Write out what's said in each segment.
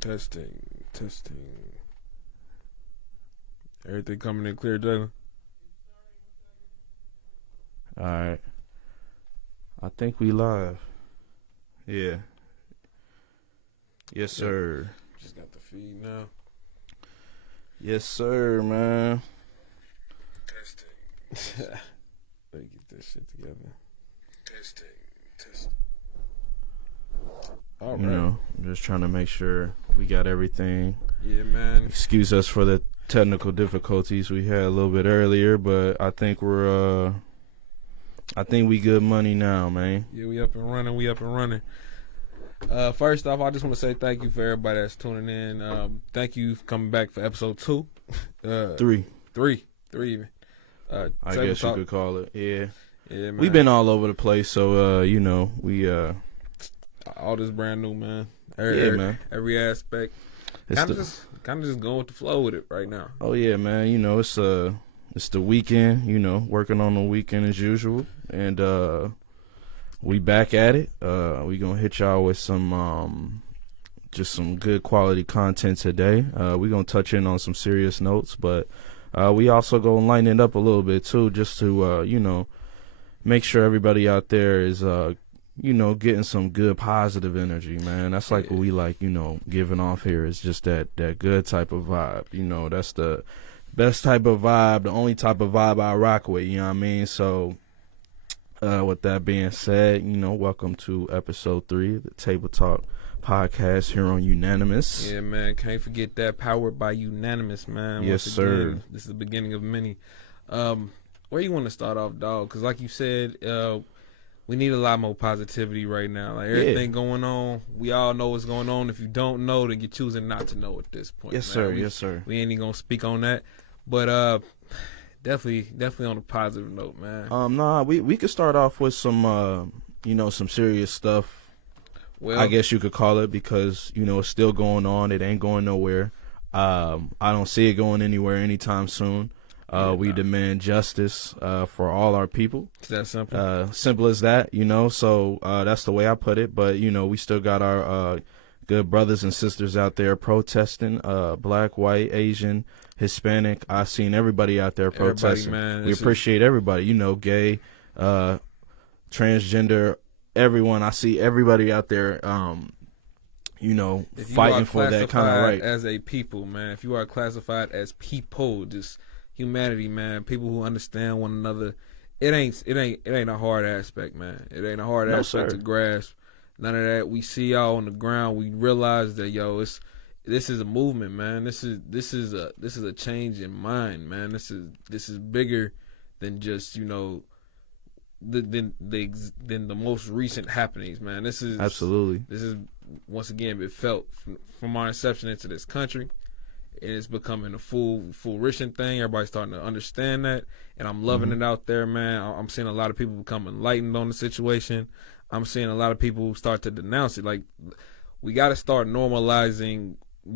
Testing. Everything coming in clear, Jalen? All right. I think we live. Yeah. Yes, sir. Just got the feed now. Yes, sir, man. Testing. Let me get this shit together. Testing. All right. I'm just trying to make sure we got everything. Yeah, man. Excuse us for the technical difficulties we had a little bit earlier, but I think we good money now, man. Yeah, we up and running. First off, I just want to say thank you for everybody that's tuning in. Thank you for coming back for episode 2. 3 even. I guess you could call it. Yeah, man. We've been all over the place, so we all this brand new, man. Man. Every aspect. Kind of just going with the flow with it right now. Oh yeah, man. It's the weekend. Working on the weekend as usual, and we back at it. We gonna hit y'all with some just some good quality content today. We gonna touch in on some serious notes, but we also gonna lighten it up a little bit too, just to make sure everybody out there is getting some good positive energy, man. That's like what we like, giving off here is just that good type of vibe. That's the best type of vibe, the only type of vibe I rock with, you know what I mean? So with that being said, welcome to episode 3, the Table Talk podcast here on Unanimous. Yeah, man. Can't forget that. Powered by Unanimous, man. Yes, sir. This is the beginning of many. Where you want to start off, dog? Because like you said, we need a lot more positivity right now. Like everything going on, we all know what's going on. If you don't know, then you're choosing not to know at this point. Yes, man. sir. Yes, sir. We ain't even gonna speak on that, but definitely on a positive note, man. We could start off with some some serious stuff. Well, I guess you could call it, because it's still going on. It ain't going nowhere. I don't see it going anywhere anytime soon. We demand justice for all our people. It's that simple. Simple as that, So that's the way I put it. But we still got our good brothers and sisters out there protesting. Black, white, Asian, Hispanic. I've seen everybody out there protesting. Man, we appreciate everybody. Gay, transgender, everyone. I see everybody out there. Fighting for that kind of right. As a people, man. If you are classified as people, just humanity, man. People who understand one another. It ain't a hard aspect, man. It ain't a hard aspect to grasp. None of that. We see y'all on the ground. We realize that this is a movement, man. This is a change in mind, man. This is bigger than just than the most recent happenings, man. This is absolutely. This is once again been felt from our inception into this country. And it's becoming a fruition thing. Everybody's starting to understand that, and I'm loving it out there, man. I'm seeing a lot of people become enlightened on the situation. I'm seeing a lot of people start to denounce it. Like, we got to start normalizing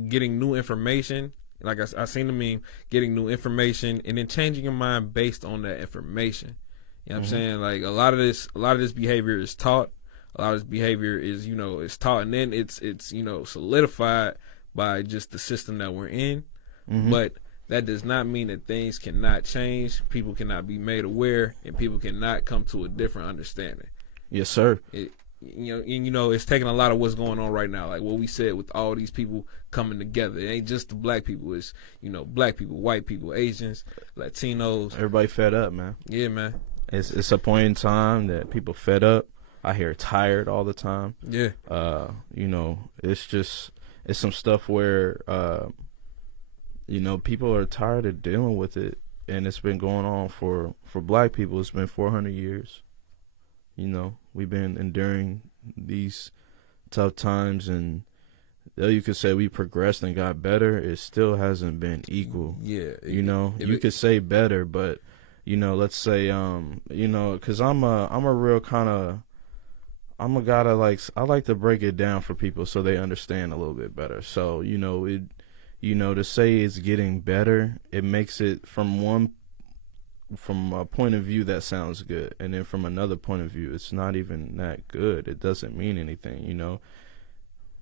getting new information. Like I seen the meme, getting new information and then changing your mind based on that information. You know what I'm saying? Like, a lot of this behavior is taught. A lot of this behavior is is taught, and then it's solidified by just the system that we're in. But that does not mean that things cannot change. People cannot be made aware, and people cannot come to a different understanding. Yes, sir. It's taking a lot of what's going on right now, like what we said, with all these people coming together. It ain't just the black people. It's black people, white people, Asians, Latinos. Everybody fed up, man. Yeah, man. It's a point in time that people fed up. I hear tired all the time. Yeah. It's some stuff where, people are tired of dealing with it, and it's been going on for black people. It's been 400 years. We've been enduring these tough times, and though you could say we progressed and got better, it still hasn't been equal. Yeah. You could say better, but, let's say, because I'm a real kind of, I'm a guy that I like to break it down for people so they understand a little bit better. So, to say it's getting better, it makes it from a point of view that sounds good. And then from another point of view, it's not even that good. It doesn't mean anything,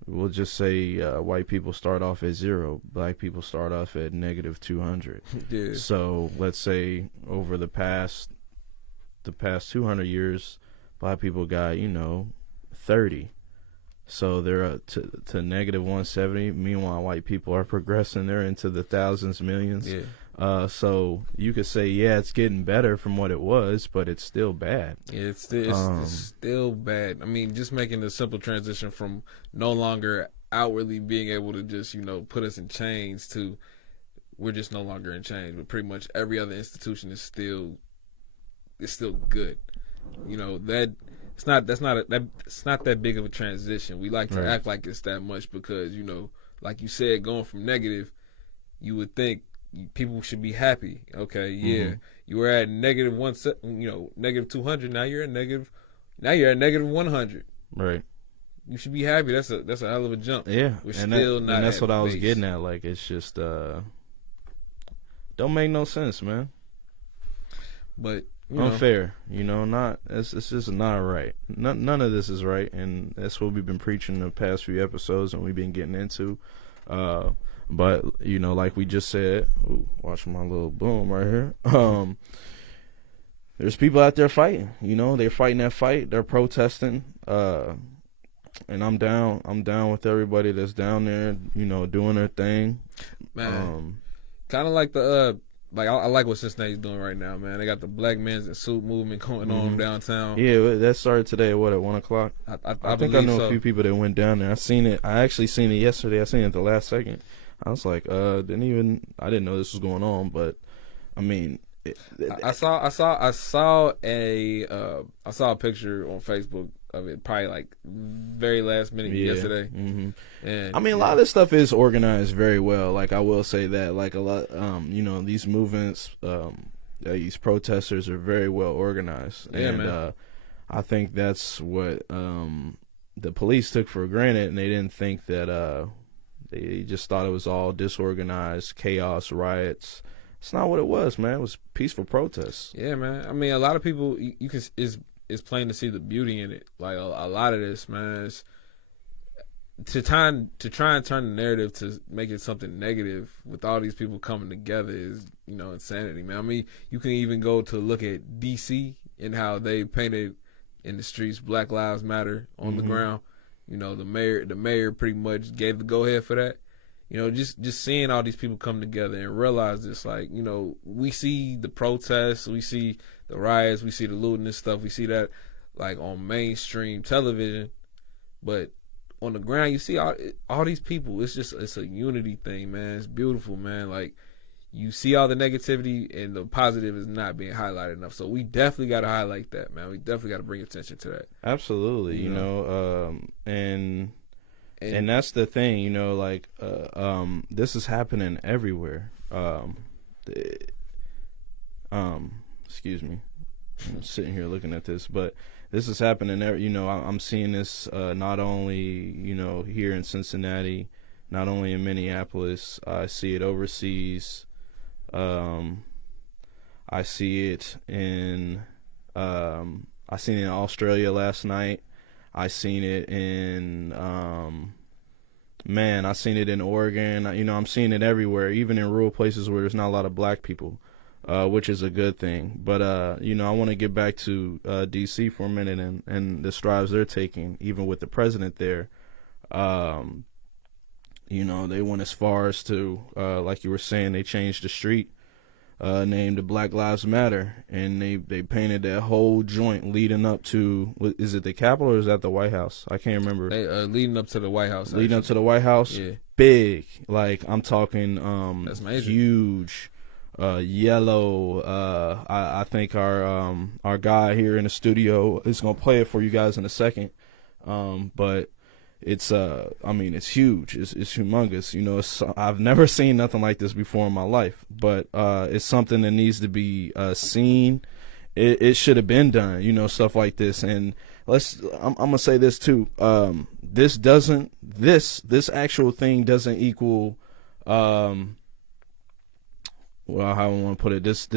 we'll just say white people start off at 0, black people start off at negative 200. Yeah. So let's say over the past 200 years, black people got 30. So they're to negative 170. Meanwhile, white people are progressing. They're into the thousands, millions. Yeah. So you could say, yeah, it's getting better from what it was, but it's still bad. Yeah, it's still bad. I mean, just making the simple transition from no longer outwardly being able to just, put us in chains to we're just no longer in chains. But pretty much every other institution is still good. It's not that big of a transition. We like to act like it's that much because, like you said, going from negative, you would think people should be happy. Okay, yeah, you were at negative negative 200. Now you're at negative 100. Right. You should be happy. That's a hell of a jump. Yeah, We're and still not. And that's what I was base. getting at. Like, it's just don't make no sense, man. But unfair, not it's just not right. None of this is right, and that's what we've been preaching the past few episodes, and we've been getting into. But like we just said, watch my little boom right here. There's people out there fighting. They're fighting that fight. They're protesting. And I'm down with everybody that's down there. Doing their thing. Man, kind of like the I like what Cincinnati's doing right now, man. They got the Black Men's in Suit movement going on downtown. Yeah, that started today at 1 o'clock? I think I know so. A few people that went down there. I actually seen it yesterday. I seen it at the last second. I was like, I didn't know this was going on, but I mean, I saw a picture on Facebook of it, probably like very last minute yesterday. And I mean, a lot of this stuff is organized very well. Like, I will say that, like, a lot, these movements, these protesters are very well organized. Yeah, and man. I think that's what the police took for granted, and they didn't think that they just thought it was all disorganized chaos, riots. It's not what it was, man. It was peaceful protests. Yeah, man. I mean, a lot of people, you can it's plain to see the beauty in it. Like a lot of this, man, is to try and turn the narrative to make it something negative with all these people coming together is, insanity, man. I mean, you can even go to look at DC and how they painted in the streets Black Lives Matter on the ground. The mayor pretty much gave the go ahead for that. Just seeing all these people come together and realize this, like, we see the protests, we see the riots, we see the looting and stuff, we see that like on mainstream television, but on the ground you see all these people. It's a unity thing, man. It's beautiful, man. Like, you see all the negativity and the positive is not being highlighted enough. So we definitely got to highlight that, man. We definitely got to bring attention to that. Absolutely, and that's the thing, this is happening everywhere. Excuse me, I'm sitting here looking at this, but this is happening. I'm seeing this not only here in Cincinnati, not only in Minneapolis. I see it overseas. I see it in I seen it in Australia last night. I seen it in I seen it in Oregon. I'm seeing it everywhere, even in rural places where there's not a lot of black people, which is a good thing. But I want to get back to DC for a minute and the strides they're taking, even with the president there. They went as far as to, like you were saying, they changed the street, named the Black Lives Matter, and they painted that whole joint leading up to, is it the Capitol or is that the White House? I can't remember. Leading up to the White House. Leading up to the White House, yeah. Big, like I'm talking, that's amazing. Huge, yellow. I think our guy here in the studio is gonna play it for you guys in a second, but. It's it's huge. It's humongous. I've never seen nothing like this before in my life, but it's something that needs to be seen. It should have been done, stuff like this. And I'm gonna say this too. This actual thing doesn't equal how I want to put it. This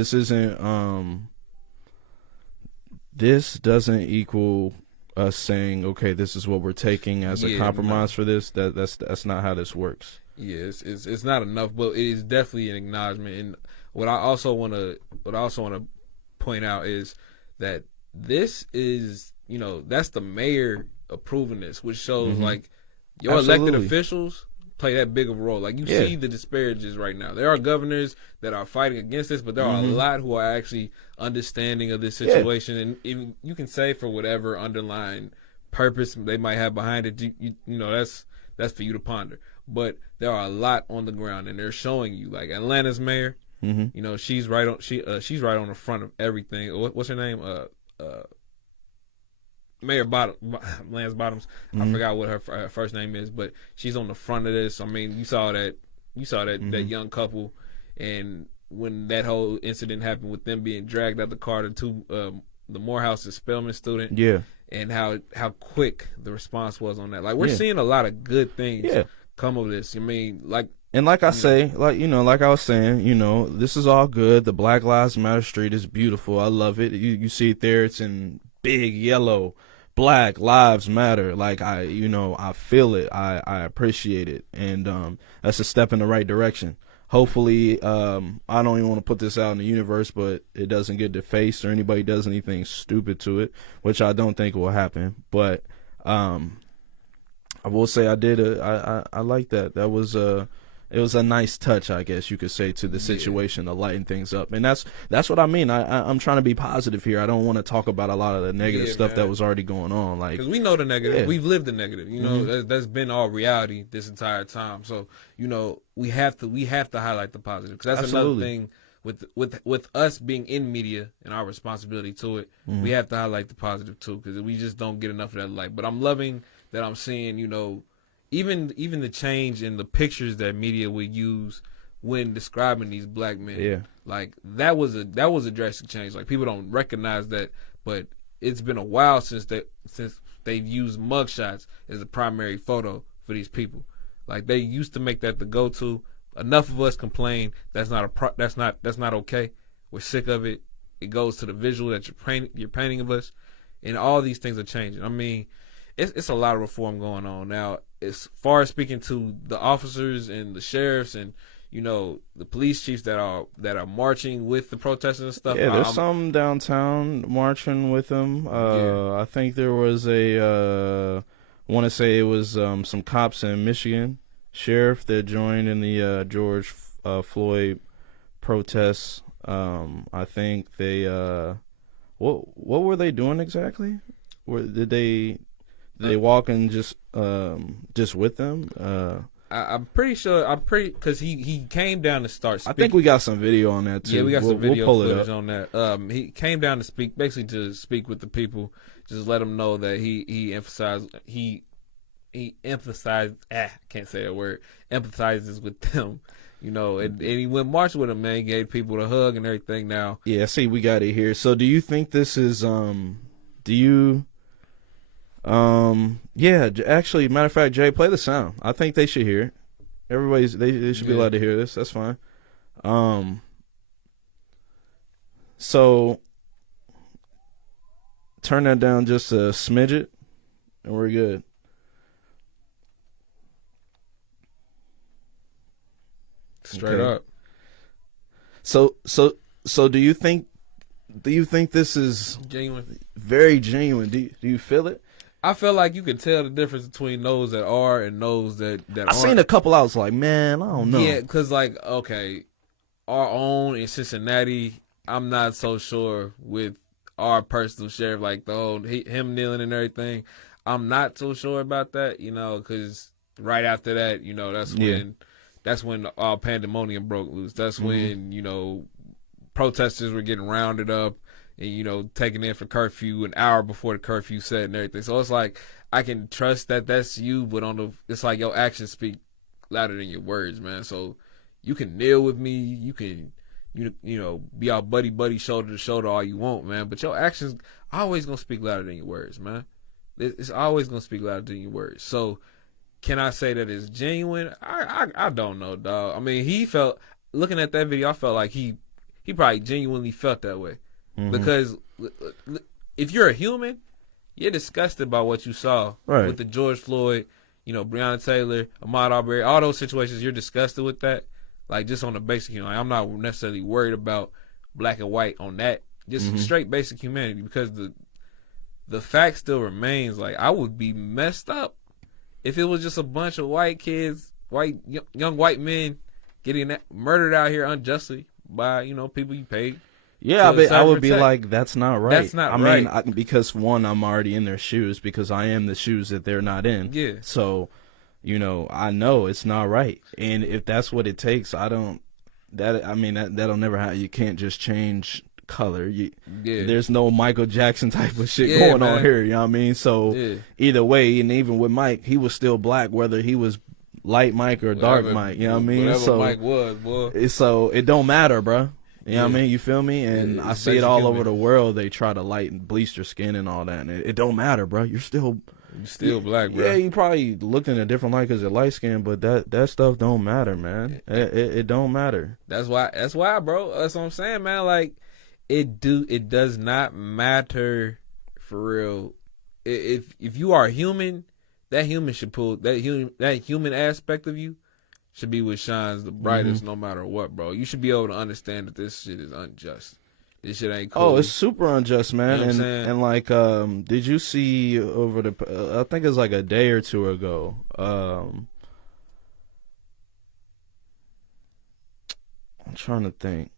doesn't equal us saying, okay, this is what we're taking as a compromise for this. That's not how this works. Yeah, it's not enough, but it is definitely an acknowledgement. And what I also want to point out is that this is, that's the mayor approving this, which shows like your elected officials play that big of a role. Like you see the disparages right now. There are governors that are fighting against this, but there are a lot who are actually understanding of this situation, and even you can say for whatever underlying purpose they might have behind it, that's for you to ponder. But there are a lot on the ground, and they're showing you, like Atlanta's mayor. She's right on. She's right on the front of everything. What's her name? Mayor Lance Bottoms. I forgot what her first name is, but she's on the front of this. I mean, you saw that that young couple, and when that whole incident happened with them being dragged out the car to the Morehouse Spelman student. Yeah. And how quick the response was on that. Like we're seeing a lot of good things come of this. I mean, like. And like I say, like I was saying, this is all good. The Black Lives Matter street is beautiful. I love it. You see it there. It's in big yellow. Black Lives Matter. Like I feel it. I appreciate it, and that's a step in the right direction. Hopefully, I don't even want to put this out in the universe, but it doesn't get defaced or anybody does anything stupid to it, which I don't think will happen. But I will say I like that. That was it was a nice touch, I guess you could say, to the situation to lighten things up. And that's what I mean. I'm trying to be positive here. I don't want to talk about a lot of the negative stuff that was already going on. Like, because we know the negative. Yeah. We've lived the negative. That's been our reality this entire time. So, we have to highlight the positive. Because that's another thing with us being in media and our responsibility to it. We have to highlight the positive, too, because we just don't get enough of that light. But I'm loving that I'm seeing, even the change in the pictures that media would use when describing these black men. Yeah. Like that was a drastic change. Like people don't recognize that, but it's been a while since they've used mugshots as the primary photo for these people. Like they used to make that the go-to. Enough of us complain that's not okay. We're sick of it. It goes to the visual that you're painting of us, and all these things are changing. I mean, it's a lot of reform going on now. As far as speaking to the officers and the sheriffs and the police chiefs that are marching with the protesters and stuff. Yeah, there's some downtown marching with them. I think there was I want to say it was some cops in Michigan, sheriff that joined in the George Floyd protests. I think they what were they doing exactly? Did they walk and just with them? I'm pretty sure. Because he came down to start speaking. I think we got some video on that too. Yeah, we got some video footage on that. He came down to speak, basically to speak with the people, just let them know that he emphasized can't say that word. Empathizes with them, and he went march with them, man. He gave people a hug and everything. Now, yeah, see, we got it here. So, do you think this is yeah, actually, matter of fact, Jay, play the sound. I think they should hear it. They should be allowed to hear this. That's fine. So turn that down just a smidget, and we're good. Straight up. So do you think this is genuine? Very genuine. Do you feel it? I feel like you can tell the difference between those that are and those that aren't. I seen a couple. I was like, man, I don't know. Yeah, because okay, our own in Cincinnati, I'm not so sure with our personal sheriff, like the whole him kneeling and everything. I'm not so sure about that, because right after that, that's when all pandemonium broke loose. That's when protesters were getting rounded up and taken in for curfew an hour before the curfew set and everything. So it's like I can trust that that's you, but it's like your actions speak louder than your words, man. So you can kneel with me, you can be our buddy shoulder to shoulder all you want, man. But your actions always gonna speak louder than your words, man. It's always gonna speak louder than your words. So can I say that it's genuine? I don't know, dog. I mean, looking at that video, I felt like he probably genuinely felt that way. Mm-hmm. Because if you're a human you're disgusted by what you saw Right. with the George Floyd, Breonna Taylor, Ahmaud Arbery, all those situations. You're disgusted with that, like just on the basic. Like, I'm not necessarily worried about black and white on that. Just straight basic humanity, because the fact still remains. Like, I would be messed up if it was just a bunch of white kids, young white men getting murdered out here unjustly by people you paid. Yeah, I would be like, that's not right. That's not right. I mean, because one, I'm already in their shoes because I am the shoes that they're not in. Yeah. So, I know it's not right, and if that's what it takes, that'll never happen. You can't just change color. There's no Michael Jackson type of shit going on here. You know what I mean? So either way, and even with Mike, he was still black, whether he was light Mike or dark Mike. You know what I mean? Whatever so Mike was, boy. So it don't matter, bro. You know what I mean? You feel me? And I see it all over the world. They try to bleach their skin and all that, and it don't matter, bro. You're still black, bro. Yeah, you probably looked in a different light because you're light skinned, but that stuff don't matter, man. It don't matter. That's why, bro. That's what I'm saying, man. Like, it does not matter for real. If you are human, that human should pull that human aspect of you should be what shines the brightest, no matter what, bro. You should be able to understand that this shit is unjust. This shit ain't cool. Oh, it's super unjust, man. You know what I'm saying? And like, did you see over I think it's like a day or two ago, I'm trying to think.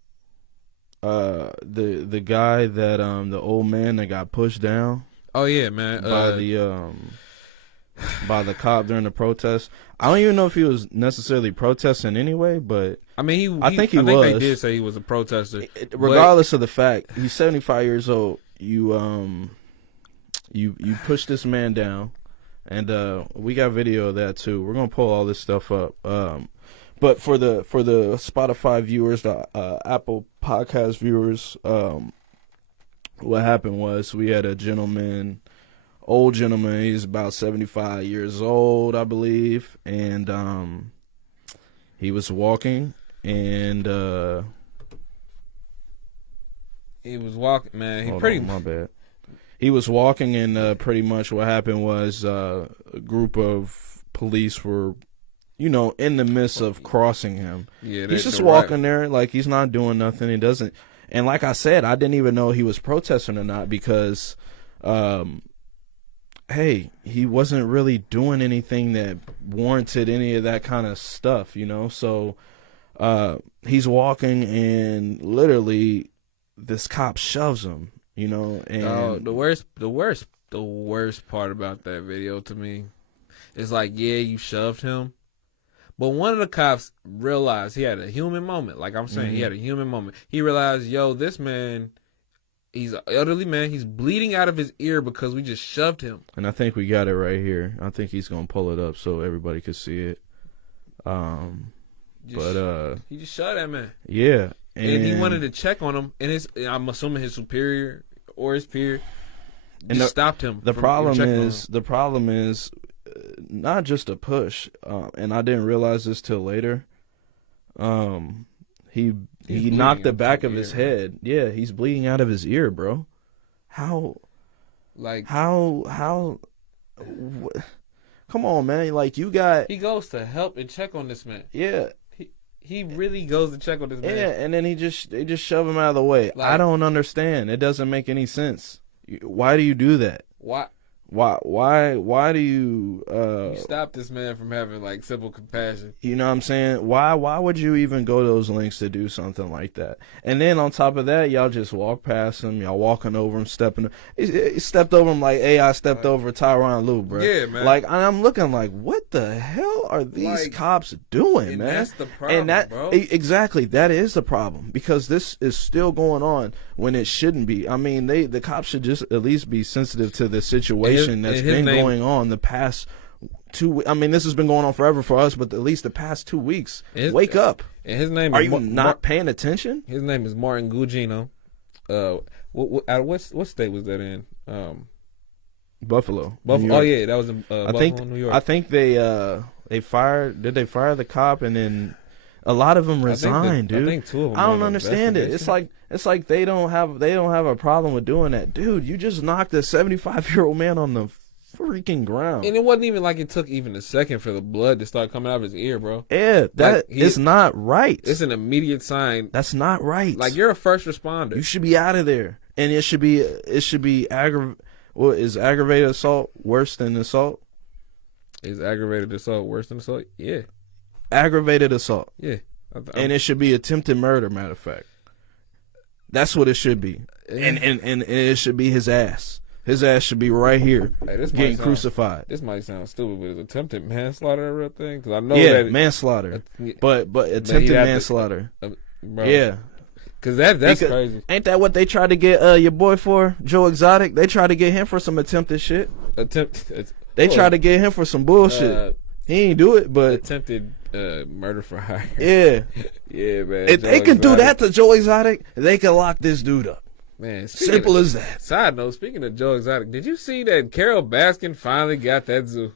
The guy that the old man that got pushed down. Oh yeah, man. By the cop during the protest. I don't even know if he was necessarily protesting anyway, but I mean, I think was. They did say he was a protester. Regardless of the fact, he's 75 years old. You push this man down, and we got video of that too. We're gonna pull all this stuff up. But for the Spotify viewers, the Apple Podcast viewers, what happened was we had a old gentleman. He's about 75 years old, I believe, and he was walking, and he was walking, man. My bad. He was walking, and pretty much what happened was a group of police were, in the midst of crossing him. Yeah, he's just walking there like he's not doing nothing. He doesn't, and like I said, I didn't even know he was protesting or not because, hey, he wasn't really doing anything that warranted any of that kind of stuff, So he's walking, and literally this cop shoves him, And the worst part about that video to me is like, yeah, you shoved him, but one of the cops realized he had a human moment. Like I'm saying, he had a human moment. He realized, yo, this man. He's an elderly man. He's bleeding out of his ear because we just shoved him. And I think we got it right here. I think he's gonna pull it up so everybody can see it. He just shoved that man. Yeah, and he wanted to check on him, and I'm assuming his superior or his peer just stopped him. The problem is not just a push, and I didn't realize this till later. He knocked the back of his head. Yeah, he's bleeding out of his ear, bro. How? Come on, man. Like, you got... He goes to help and check on this man. Yeah. He really goes to check on this man. Yeah, and then they just shove him out of the way. Like, I don't understand. It doesn't make any sense. Why do you do that? Why? Why do you stop this man from having like simple compassion? You know what I'm saying? Why would you even go to those lengths to do something like that? And then on top of that, y'all just walk past him. Y'all walking over him, he stepped over him like AI stepped over Tyronn Lue, bro. Yeah, man. Like, and I'm looking like, what the hell are these cops doing, and man? That's the problem, bro. Exactly, that is the problem, because this is still going on when it shouldn't be. I mean, the cops should just at least be sensitive to the situation that's been going on the past 2 weeks. I mean, this has been going on forever for us, but at least the past 2 weeks. Wake up. And his name Are you not paying attention? His name is Martin Gugino. What state was that in? Buffalo. Oh yeah, that was in Buffalo, New York. I think they fired. Did they fire the cop? And then A lot of them resigned, dude. I think 2 of them. I don't understand it. It's like they don't have a problem with doing that, dude. You just knocked a 75-year-old man on the freaking ground, and it wasn't even like it took even a second for the blood to start coming out of his ear, bro. Yeah, is not right. It's an immediate sign. That's not right. Like, you're a first responder. You should be out of there, and it should be is aggravated assault worse than assault? Is aggravated assault worse than assault? Yeah. Aggravated assault. Yeah. And it should be attempted murder, matter of fact. That's what it should be. And it should be his ass. His ass should be right here, getting crucified. This might sound stupid, but is attempted manslaughter a real thing? Because I know manslaughter. But attempted manslaughter. Bro. Yeah. Because that's crazy. Ain't that what they tried to get your boy for, Joe Exotic? They tried to get him for some attempted shit. They tried to get him for some bullshit. He ain't do it, but attempted murder for hire. Yeah. Yeah, man. If they can do that to Joe Exotic, they can lock this dude up. Man, simple as that. Side note, speaking of Joe Exotic, did you see that Carol Baskin finally got that zoo?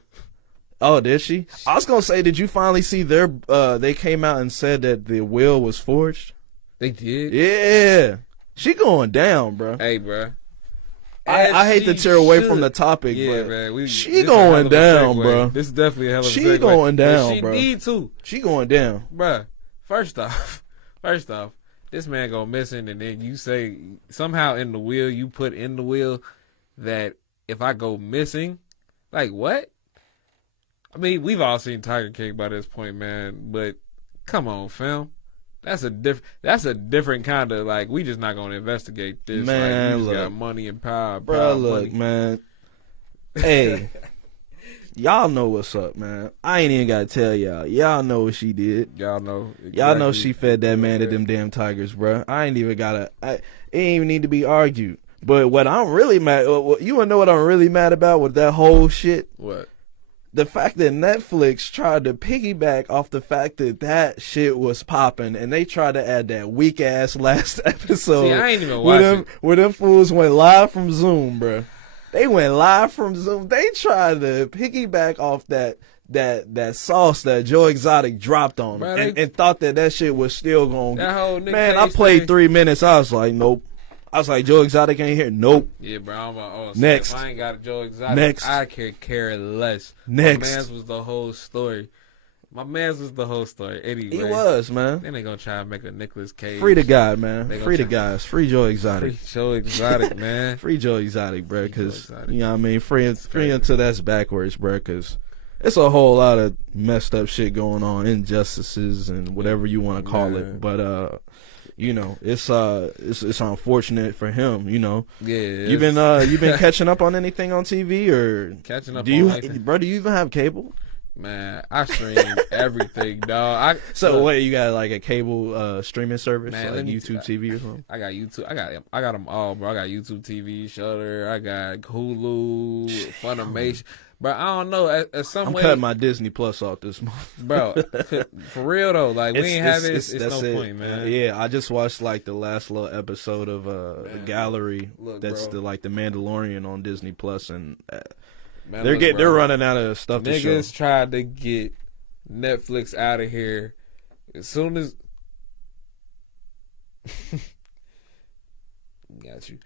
Oh, did she? I was gonna say, did you finally see their? They came out and said that the will was forged. They did. Yeah, she going down, bro. Hey, bro. I hate to tear away from the topic, but man, she going down, bro. This is definitely a hell of a segue. She going down, bro. She need to. She going down, bro. First off, this man go missing, and then you say somehow in the will you put in the will that if I go missing, like what? I mean, we've all seen Tiger King by this point, man. But come on, fam. That's a different kind of, like, we just not gonna investigate this. Man, like, you look, got money and power, bro. Look, money. Man. Hey, y'all know what's up, man. I ain't even gotta tell y'all. Y'all know what she did. Y'all know. Exactly. Y'all know she fed that man to them damn tigers, bro. I ain't even gotta. It ain't even need to be argued. But what I'm really mad, you wanna know what I'm really mad about with that whole shit? What? The fact that Netflix tried to piggyback off the fact that shit was popping, and they tried to add that weak ass last episode. See, I ain't even watching. Where them fools went live from Zoom, bro. They went live from Zoom. They tried to piggyback off that sauce that Joe Exotic dropped on them, and thought that shit was still going. That whole Nick man, Cage I played thing. 3 minutes. I was like, nope. I was like, Joe Exotic ain't here. Nope. Yeah, bro. I'm about, next. If I ain't got a Joe Exotic, next. I could care less. Next. My man's was the whole story. Anyway. He was, man. Then they gonna try to make a Nicolas Cage. Free the guy, man. Free the guys. Free Joe Exotic. Free Joe Exotic, man. Free Joe Exotic, bro. Because, you know what I mean? Free until that's backwards, bro. Because it's a whole lot of messed up shit going on. Injustices and whatever you want to call it. But, you know, it's unfortunate for him. You know, you've been catching up on anything on TV or catching up? Do you even have cable? Man, I stream everything, dog. What, you got like a cable streaming service, man, like YouTube TV or something? I got YouTube. I got them all, bro. I got YouTube TV, Shudder. I got Hulu, Funimation. But I don't know. At some I'm way, cutting my Disney Plus off this month, bro. For real though, like we ain't have it. It's no point, man. Yeah, I just watched like the last little episode of the Gallery. That's bro. the Mandalorian on Disney Plus, and they're running out of stuff to show. Niggas tried to get Netflix out of here as soon as. Got you,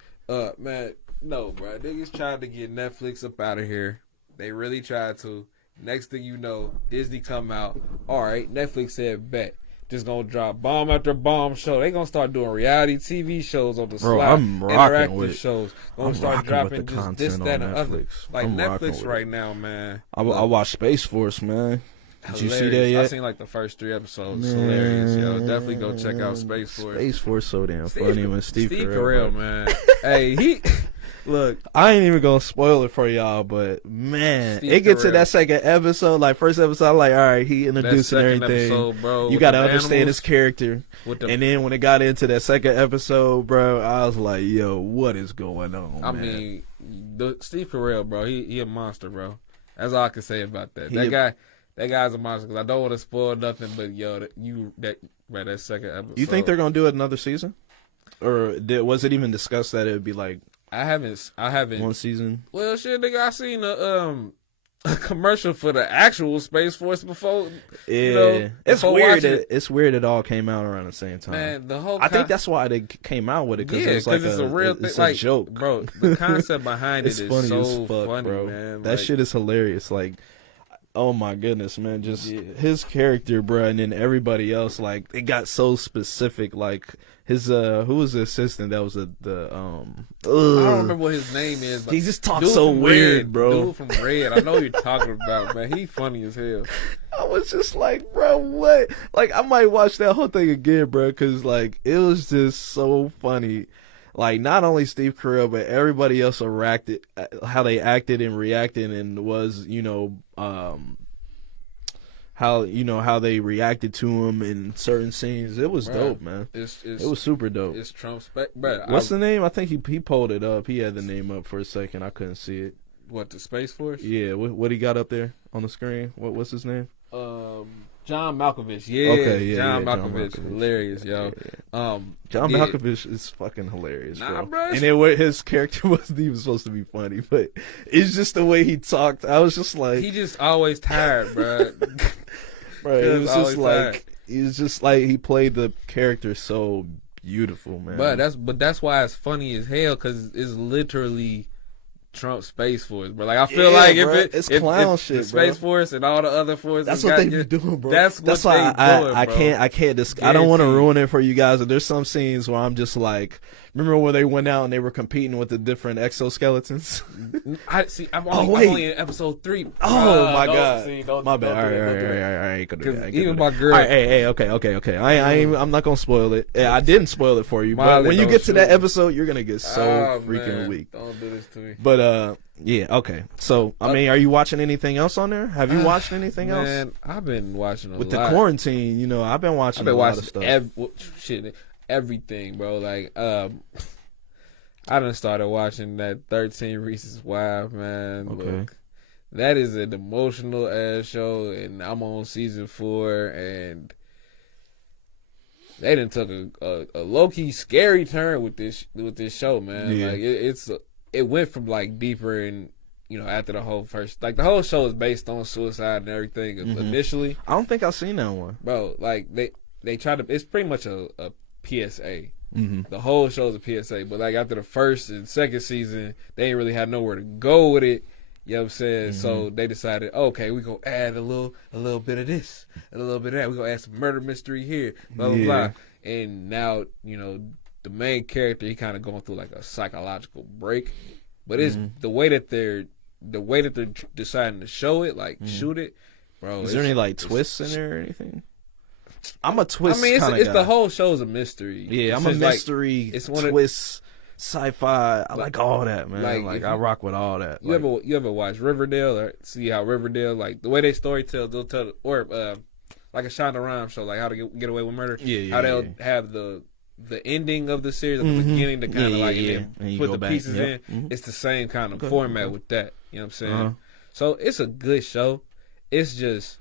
man. No, bro. Niggas tried to get Netflix up out of here. They really tried to. Next thing you know, Disney come out. All right, Netflix said bet. Just gonna drop bomb after bomb show. They gonna start doing reality TV shows on the slide, interactive shows. Gonna start dropping just this, that, and other. Like Netflix right now, man. I watched Space Force, man. Did you see that yet? I seen like the first 3 episodes. Man. Hilarious, yo. Definitely go check out Space Force. Space Force so damn funny when Steve Carell, man. Hey, look, I ain't even gonna spoil it for y'all, but man, it gets to that second episode. Like first episode, I'm like, all right, he introducing everything. Episode, bro, you gotta understand his character. And then when it got into that second episode, bro, I was like, yo, what is going on? I mean, Steve Carell, bro, he a monster, bro. That's all I can say about that. That guy's a monster. Cause I don't want to spoil nothing, but yo, that second episode. You think they're gonna do another season, or was it even discussed that it would be like? I haven't. One season. Well, shit, nigga, I seen a commercial for the actual Space Force before. Yeah, it's weird. It's weird it all came out around the same time. Man, I think that's why they came out with it because it's like it's a real thing. It's like, a joke, bro. The concept behind it is funny so as fuck, funny, bro. man. That shit is hilarious. Like, oh my goodness, man! Just his character, bro, and then everybody else. Like, it got so specific. Like his who was the assistant? That was the I don't remember what his name is. But he just talks so weird, Red, bro. Dude from Red. I know what you're talking about, man. He funny as hell. I was just like, bro, what? Like, I might watch that whole thing again, bro, because like it was just so funny. Like, not only Steve Carell, but everybody else reacted, how they acted and reacted, and was, how they reacted to him in certain scenes. It was dope, man. It was super dope. It's Trump's, but what's the name? I think he pulled it up. He had the name up for a second. I couldn't see it. What, the Space Force? Yeah. What he got up there on the screen? What's his name? John Malkovich. Yeah. Okay, yeah. John Malkovich. Hilarious, yo. John Malkovich is fucking hilarious, bro. And his character wasn't even supposed to be funny, but it's just the way he talked. I was just like, he just always tired, bro. Bro, it was just like he played the character so beautiful, man. But that's why it's funny as hell, because it's literally Trump's Space Force, bro. Like, I feel like it's clown shit, the Space Force and all the other forces, that's what they be doing, bro. That's why I can't. I don't want to ruin it for you guys. There's some scenes where I'm just like, remember when they went out and they were competing with the different exoskeletons? I'm only in episode 3. Oh my god, my bad. All right. Because even my girl. Hey, okay. I'm not gonna spoil it. I didn't spoil it for you, but when you get to that episode, you're gonna get so freaking weak. Don't do this to me. But yeah, okay. So I mean, are you watching anything else on there? Have you watched anything else? Man, I've been watching a with lot. The quarantine. I've been watching a lot of stuff. Everything, bro. Like, I done started watching that 13 Reasons Why, man. Okay. Look, that is an emotional ass show, and I'm on season 4, and they done took a low key scary turn with this show, man. Yeah. Like it went from like deeper and after the whole the whole show is based on suicide and everything initially. I don't think I've seen that one, bro. Like they try to. It's pretty much a PSA. Mm-hmm. The whole show is a PSA, but like after the first and second season, they ain't really had nowhere to go with it. You know what I'm saying? Mm-hmm. So they decided, okay, we gonna add a little bit of this, a little bit of that. We gonna add some murder mystery here, blah blah blah. And now the main character, he kind of going through like a psychological break, but it's the way that they're deciding to show it, like shoot it, bro. Is there any like twists in there or anything? I'm a twist. I mean, it's the whole show's a mystery. Yeah, I'm a mystery. It's twist, sci-fi. I like all that, man. Like I rock with all that. You ever watch Riverdale or see how Riverdale, like the way they story tell, they'll tell, or like a Shonda Rhimes show, like How to Get Away with Murder. How they'll have the ending of the series at the beginning to kind of put the pieces in. It's the same kind of format with that. You know what I'm saying? So it's a good show. It's just.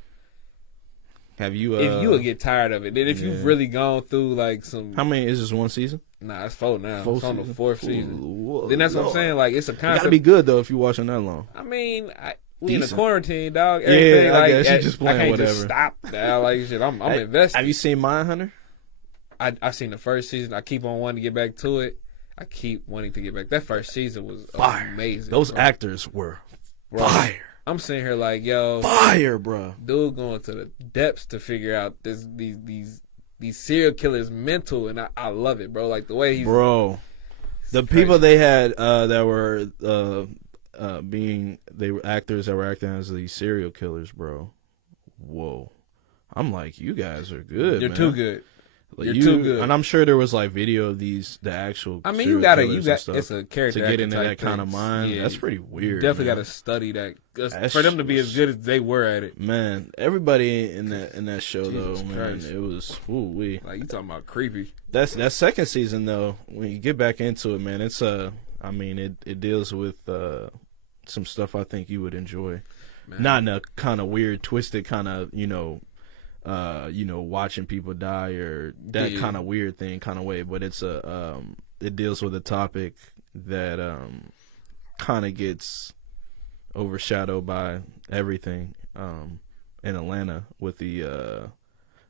Have you? If you would get tired of it, then if you've really gone through like some. How many is this one season? Nah, it's 4 now. It's on the 4th season. Whoa, then that's what I'm saying. Like, it's a concept. You gotta be good though if you're watching that long. I mean, we in a quarantine, dog. Everything, I guess you just playing whatever. Just stop now. Like shit, I'm invested. Have you seen Mindhunter? I seen the first season. I keep on wanting to get back to it. I keep wanting to get back. That first season was amazing. Those actors were fire. I'm sitting here like, yo, fire, bro. Dude, going to the depths to figure out these serial killers' mental, and I love it, bro. Like the way he's the crazy. People they had that were they were actors that were acting as these serial killers, bro. Whoa, I'm like, you guys are good. You're too good. Like, you're too good. And I'm sure there was like video of the actual. I mean, you got it's a character to get into that kind of mind. Yeah, that's pretty weird. You definitely got to study that for them to be as good as they were at it. Man, everybody in that show Jesus though, Christ. Man, it was like, you talking about creepy. That second season though, when you get back into it, man, it's I mean, it deals with some stuff I think you would enjoy. Man. Not in a kind of weird, twisted kind of watching people die or that kind of weird thing kind of way, but it's it deals with a topic that kind of gets overshadowed by everything in Atlanta with the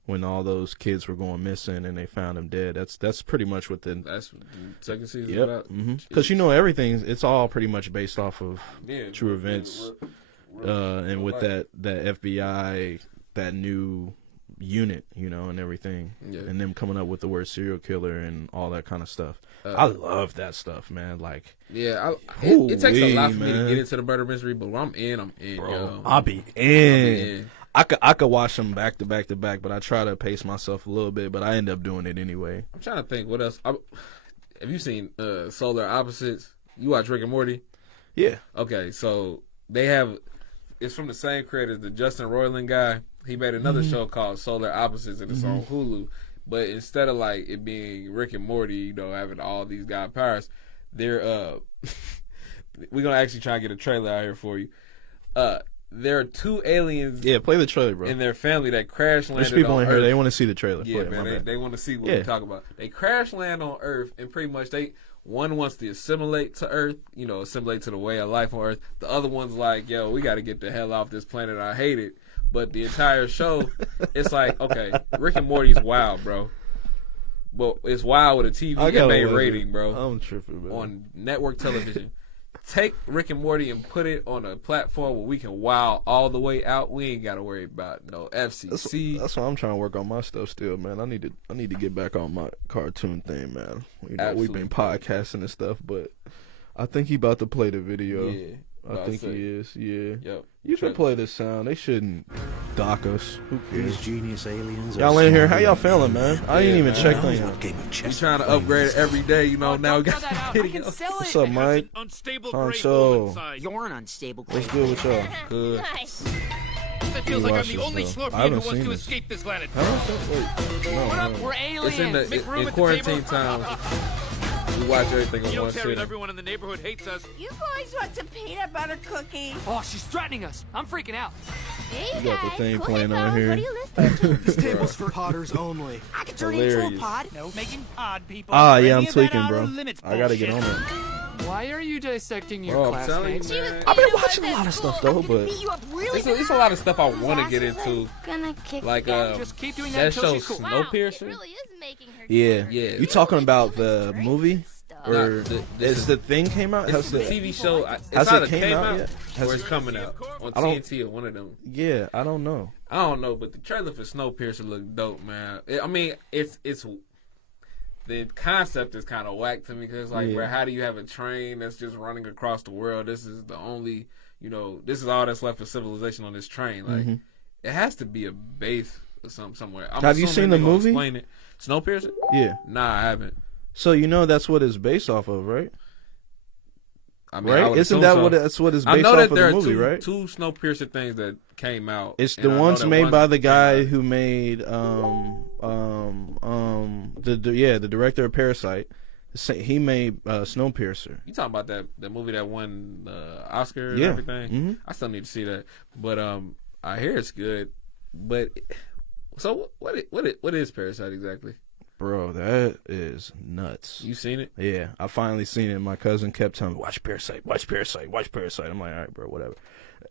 when all those kids were going missing and they found them dead. That's pretty much what That's what the second season is yep. about. Because everything, it's all pretty much based off of true events. And with that FBI, that new unit, and everything, and them coming up with the word serial killer and all that kind of stuff. I love that stuff, man. Like, it takes a lot for me to get into the murder mystery, but when I'm in, bro. Yo. I'll be in. I could watch them back to back to back, but I try to pace myself a little bit, but I end up doing it anyway. I'm trying to think what else. Have you seen Solar Opposites? You watch Rick and Morty? Yeah. Okay, so it's from the same creators, the Justin Roiland guy. He made another show called Solar Opposites, and it's on Hulu. But instead of like it being Rick and Morty, having all these guy powers, they're we're gonna actually try and get a trailer out here for you. There are two aliens. Yeah, play the trailer, bro. In their family that crash landed. There's people on in Earth. here. They want to see the trailer. Yeah, play man. They want to see what we talk about. They crash land on Earth, and pretty much one wants to assimilate to Earth. Assimilate to the way of life on Earth. The other one's like, yo, we got to get the hell off this planet. I hate it. But the entire show, it's like, okay, Rick and Morty's wild, bro. But it's wild with a TV rating, bro. I'm tripping, man. On network television. Take Rick and Morty and put it on a platform where we can wow all the way out. We ain't got to worry about no FCC. That's why I'm trying to work on my stuff still, man. I need to get back on my cartoon thing, man. We've been podcasting and stuff, but I think he about to play the video. Yeah, I think he is. Yeah. Yep. You can play the sound. They shouldn't dock us. Who cares? These genius aliens. Y'all in here? How y'all feeling, man? I ain't even checked on y'all. We trying to upgrade it every day. Now we got video. What's up, Mike? Hancho. You're an unstable. What's good with y'all? Good. It feels like I'm the only Slurpean who wants to escape this planet. What up? We're aliens. It's in quarantine time. We watch everything on one channel. Everyone in the neighborhood hates us. You boys want some peanut butter cookie? Oh, she's threatening us. I'm freaking out. Hey, you got the thing playing on What here. are you listening to? This table's for potters only. I can turn into a Hilarious. pod. No making pod people. Yeah, I'm tweaking, bro. I gotta get on it. Why are you dissecting your Bro, I'm telling you, classmates? man. I've been watching a lot of stuff though, but It's a lot of stuff I want to get into. Like Just keep doing that that until show she's cool. Snowpiercer. really is making her yeah. Yeah. You talking about the movie? Or This is the thing came out? It's a TV show. It's has either it came out yet? or it's coming out on I don't- TNT or one of them. Yeah, I don't know. I don't know, but the trailer for Snowpiercer looked dope, man. It's the concept is kind of whack to me because it's like, where how do you have a train that's just running across the world? This is the only, this is all that's left for civilization on this train. Like, it has to be a base or something somewhere. Have you seen the movie? Explain it. Snowpiercer? Yeah. Nah, I haven't. So that's what it's based off of, right? I mean, I Right? would Isn't assume that so. what that's what it's I based know off that of there the are movie, right? two Snowpiercer things that came out. It's and the I know ones that made one by the came guy out. who made the director of Parasite. He made Snowpiercer. You talking about that movie that won the Oscar and Yeah. everything? Mm-hmm. I still need to see that, but I hear it's good. But so what is Parasite exactly? Bro, that is nuts. You seen it? Yeah, I finally seen it. My cousin kept telling me, watch Parasite, watch Parasite, watch Parasite. I'm like, all right, bro, whatever.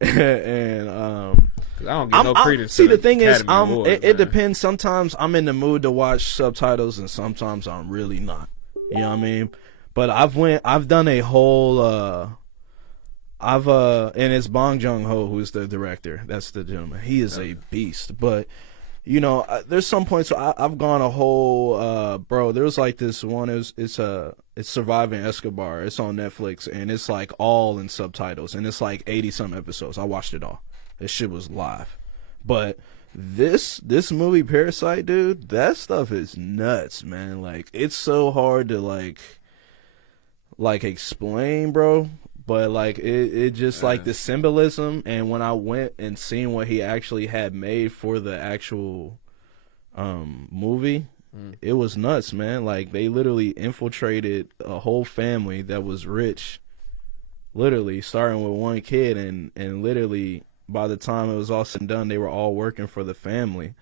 And I don't get no credence. See, to the thing is, Academy Awards, it man. depends. Sometimes I'm in the mood to watch subtitles, and sometimes I'm really not. You know what I mean? But I've done a whole and it's Bong Joon-ho who's the director. That's the gentleman. He is a beast. But there's some points where I've gone a whole bro. There's like this one. It's Surviving Escobar. It's on Netflix, and it's like all in subtitles, and it's like 80-some episodes. I watched it all. This shit was live. But this movie Parasite, dude, that stuff is nuts, man. Like, it's so hard to like explain, bro. But like it just like the symbolism, and when I went and seen what he actually had made for the actual movie, it was nuts, man. Like, they literally infiltrated a whole family that was rich, literally starting with one kid, and literally by the time it was all said and done, they were all working for the family.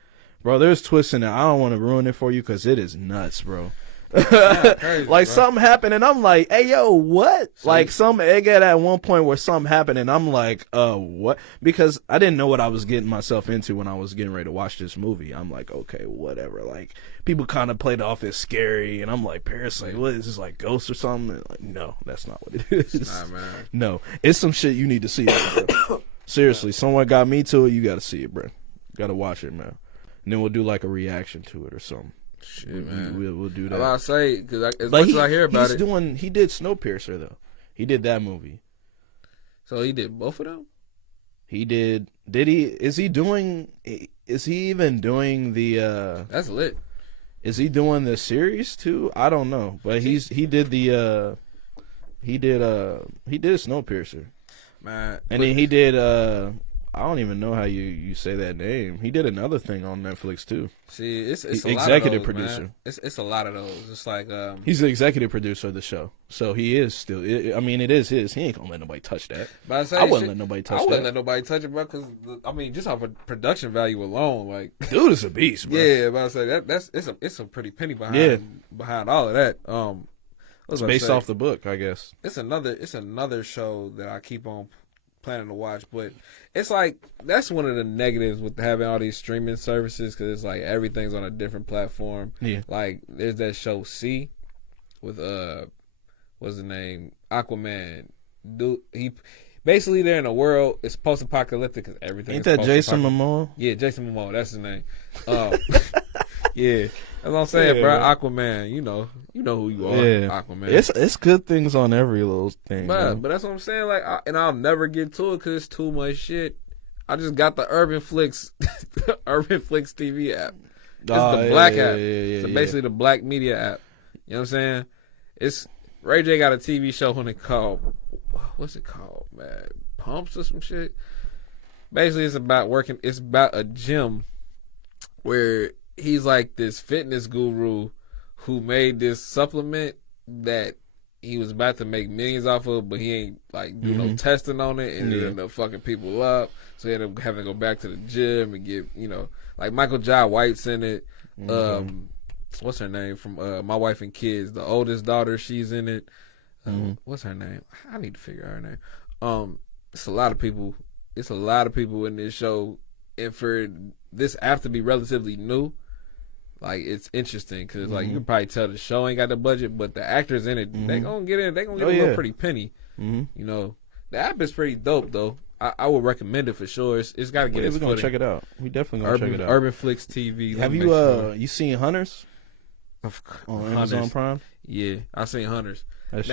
Bro, there's twists in it. I don't want to ruin it for you because it is nuts, bro. crazy, like bro. something happened, and I'm like, "Hey, yo, what?" Like it got at one point where something happened, and I'm like, what?" Because I didn't know what I was getting myself into when I was getting ready to watch this movie. I'm like, okay, whatever. Like people kind of played it off as scary, and I'm like, "Parasite, what is this, like ghosts or something?" And like, no, that's not what it is. Nah, man. No, it's some shit you need to see, bro. Seriously, someone got me to it. You got to see it, bro. Got to watch it, man. And then we'll do like a reaction to it or something. Shit, man. We'll do that. I'm about to say, because as But much as I hear about it. He did Snowpiercer, though. He did that movie. So he did both of them? He did he, is he even doing the, That's lit. is he doing the series too? I don't know. But he did Snowpiercer. Man. And then he did, I don't even know how you say that name. He did another thing on Netflix too. See, it's a lot executive of those, producer. man. It's a lot of those. It's like He's the executive producer of the show, so he is still. It is his. He ain't gonna let nobody touch that. But I wouldn't let nobody touch that. I wouldn't let nobody touch it, bro. Because just off of production value alone, like Dude is a beast, bro. yeah. But I say it's a pretty penny behind all of that. It's based off the book, I guess. It's another show that I keep on planning to watch, but it's like that's one of the negatives with having all these streaming services, because it's like everything's on a different platform. Yeah. Like there's that show C with what's the name, Aquaman. Dude, he basically they're in a world, it's post-apocalyptic because everything. Ain't that Jason Momoa? Yeah, Jason Momoa. That's his name. Yeah, that's what I'm saying, bro. Aquaman. You know who you are. Yeah. Aquaman. It's good things on every little thing. But that's what I'm saying. Like, I'll never get to it because it's too much shit. I just got the Urban Flix TV app. It's the Black app. So basically the Black Media app. You know what I'm saying? It's Ray J got a TV show on it called, what's it called, man? Pumps or some shit. Basically, it's about a gym where he's like this fitness guru who made this supplement that he was about to make millions off of, but he ain't like do no testing on it, and it ended up fucking people up. So he ended up having to go back to the gym and get, like Michael Jai White's in it. What's her name from My Wife and Kids? The oldest daughter, she's in it. What's her name? I need to figure out her name. It's a lot of people. It's a lot of people in this show, and for this app to be relatively new, like it's interesting because like you can probably tell the show ain't got the budget, but the actors in it, they gonna get in. They gonna get a little pretty penny. The app is pretty dope though. I would recommend it for sure. It's got to get its We're gonna footing. check it out. We definitely gonna check it out. Urban Flix TV. Have you seen Hunters on Amazon Prime? Yeah, I seen Hunters. That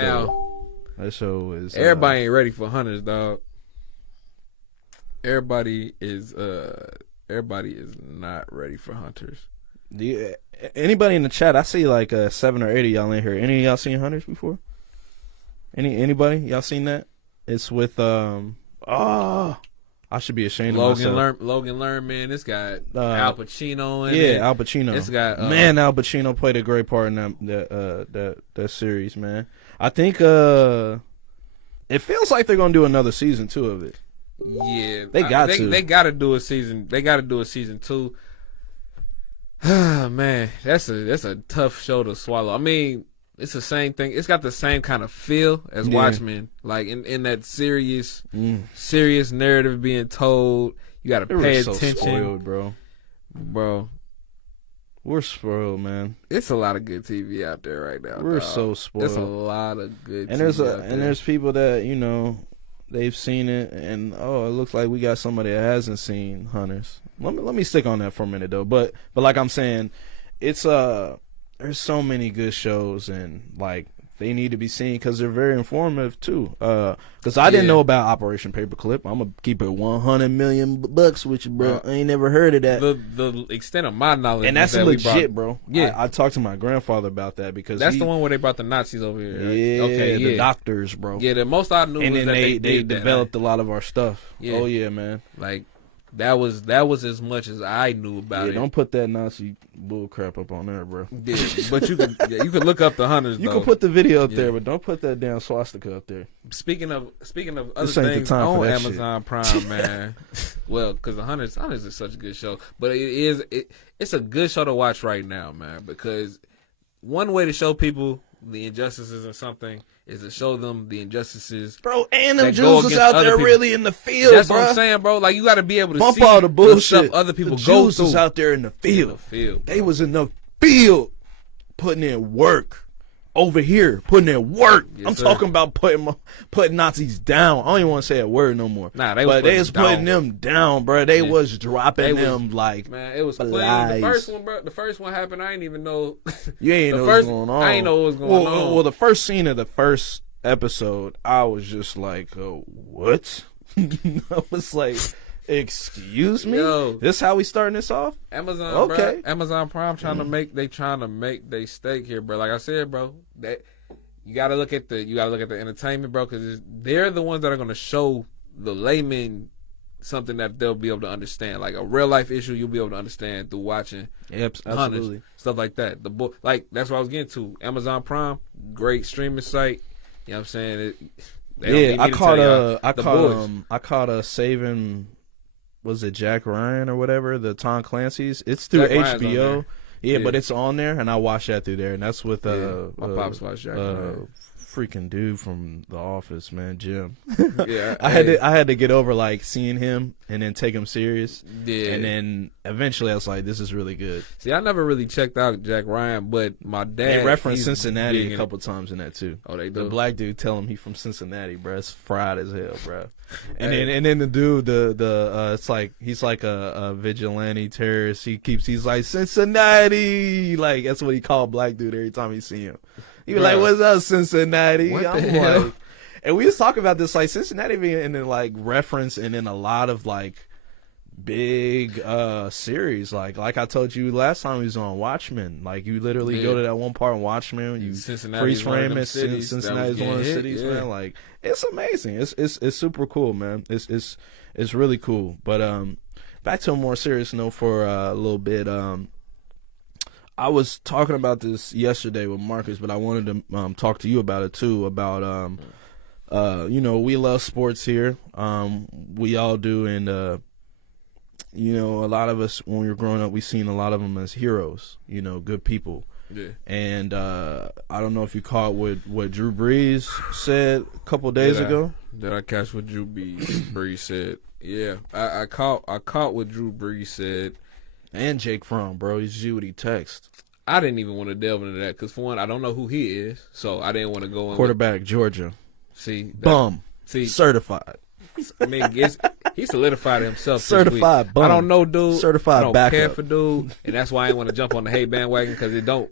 show is everybody ain't ready for Hunters, dog. Everybody is not ready for Hunters. Anybody in the chat? I see like 7 or 8 of y'all in here. Any of y'all seen Hunters before? Anybody? Y'all seen that? It's with I should be ashamed of myself. Logan Lerman. It's got Al Pacino in it. Yeah, Al Pacino. It's got Al Pacino played a great part in that series, man. I think it feels like they're gonna do another season 2 of it. Yeah, they got to. They got to do a season. They got to do a season 2. Man, that's a tough show to swallow. I mean, it's the same thing. It's got the same kind of feel as Watchmen, like in that serious narrative being told. You got to pay attention. So spoiled, bro. We're spoiled, man. It's a lot of good TV out there right now. We're so spoiled. It's a lot of good. And there's people that they've seen it, and it looks like we got somebody that hasn't seen Hunters. Let me stick on that for a minute though. But like I'm saying, it's there's so many good shows, and like they need to be seen because they're very informative too. Because I didn't know about Operation Paperclip. I'm gonna keep it $100 million with you, bro. I ain't never heard of that. The extent of my knowledge, and that's legit, bro. Yeah, I talked to my grandfather about that because that's the one where they brought the Nazis over here. Right? Yeah, okay, the doctors, bro. Yeah, the most I knew, and was then that they developed a lot of our stuff. Yeah. Oh yeah, man. Like that was as much as I knew about it. Don't put that Nazi bull crap up on there, bro. Yeah, but you can look up the Hunters. You can put the video up there, but don't put that damn swastika up there. Speaking of other things on Amazon Prime, man. Well, because the Hunters is such a good show, but it's a good show to watch right now, man, because one way to show people the injustices or something is to show them the injustices. Bro, and them that go Jews was against out other there people. really in the field, That's bro. what I'm saying, bro. Like, you got to be able to Bump see all the bullshit. stuff other people the go Jews through. was out there in the field. They bro. was in the field putting in work. Over here, putting in work. Yes, I'm sir. talking about putting Nazis down. I don't even want to say a word no more. Nah, they was putting down. them down, bro. They Yeah. was dropping They them was, like man, it was plain. flies. The first one, bro. The first one happened. I didn't even know. You ain't know first, what's going on. I ain't know what was going on. Well, the first scene of the first episode, I was just like, what? I was like, excuse me? Yo. This how we starting this off? Amazon, Okay. bro. Amazon Prime trying to make they stake here, bro. Like I said, bro, you gotta look at the entertainment, bro, because they're the ones that are gonna show the layman something that they'll be able to understand, like a real life issue you'll be able to understand through watching. Yep, Hunters, absolutely. stuff like that. Like that's what I was getting to. Amazon Prime, great streaming site. You know what I'm saying? I caught saving. Was it Jack Ryan or whatever, the Tom Clancy's? It's through Jack HBO. Yeah, but it's on there, and I watched that through there, and that's with my pops watched Jack Ryan. Freaking dude from The Office, man, Jim. Yeah, I had to get over like seeing him and then take him serious. Yeah, and then eventually I was like, this is really good. See, I never really checked out Jack Ryan, but my dad. They reference he's Cincinnati big a couple times in that too. Oh, they do. The black dude tell him he from Cincinnati, bro. It's fried as hell, bro. And then the dude, it's like he's like a vigilante terrorist. He's like Cincinnati, like that's what he called black dude every time he see him. He was like, "What's up, Cincinnati?" What I'm the hell? like, and we was talking about this like Cincinnati being in like reference and in a lot of like big series. Like I told you last time we was on Watchmen. Like you literally go to that one part in Watchmen, you freeze frame it. Cincinnati's one of the cities, man. Like it's amazing. It's super cool, man. It's really cool. But back to a more serious note for a little bit. I was talking about this yesterday with Marcus, but I wanted to talk to you about it too. About we love sports here. We all do, and a lot of us when we were growing up, we seen a lot of them as heroes. Good people. Yeah. And I don't know if you caught what Drew Brees said a couple days ago. Did I catch what Drew Brees said? Yeah, I caught what Drew Brees said. And Jake Fromm, bro. He's what he text. I didn't even want to delve into that because, for one, I don't know who he is, so I didn't want to go in. Quarterback, Georgia. Bum. Certified. I mean, he solidified himself. Certified bum. I don't know, dude. Certified I don't backup. care for dude, and that's why I didn't want to jump on the hate bandwagon because it don't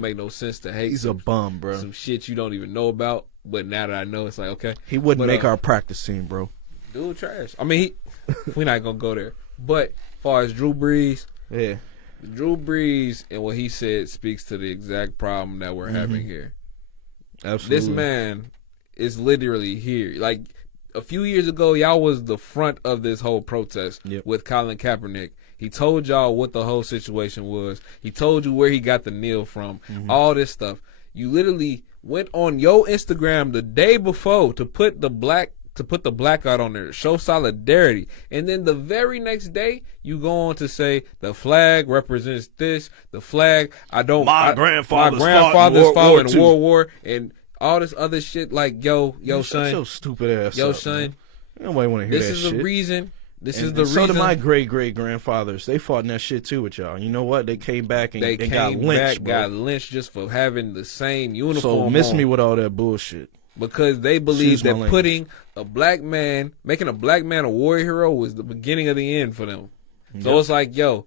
make no sense to hate. He's a bum, bro. Some shit you don't even know about. But now that I know, it's like okay. He wouldn't make our practice team, bro. Dude, trash. I mean, we're not gonna go there. But as far as Drew Brees. Yeah. Drew Brees and what he said speaks to the exact problem that we're having here. Absolutely. This man is literally here. Like a few years ago, y'all was the front of this whole protest with Colin Kaepernick. He told y'all what the whole situation was. He told you where he got the kneel from. All this stuff. You literally went on your Instagram the day before to put the blackout on there, show solidarity, and then the very next day you go on to say the flag represents this. The flag, my grandfathers fought in World War and all this other shit. Like yo, son, your stupid ass. Yo, up, son, man. Nobody want to hear that shit. This is the reason. This is the reason. So did my great grandfathers. They fought in that shit too with y'all. You know what? They came back and got lynched. Got lynched just for having the same uniform. So miss me with all that bullshit. Because they believe that making a black man a war hero was the beginning of the end for them. So it's like, yo,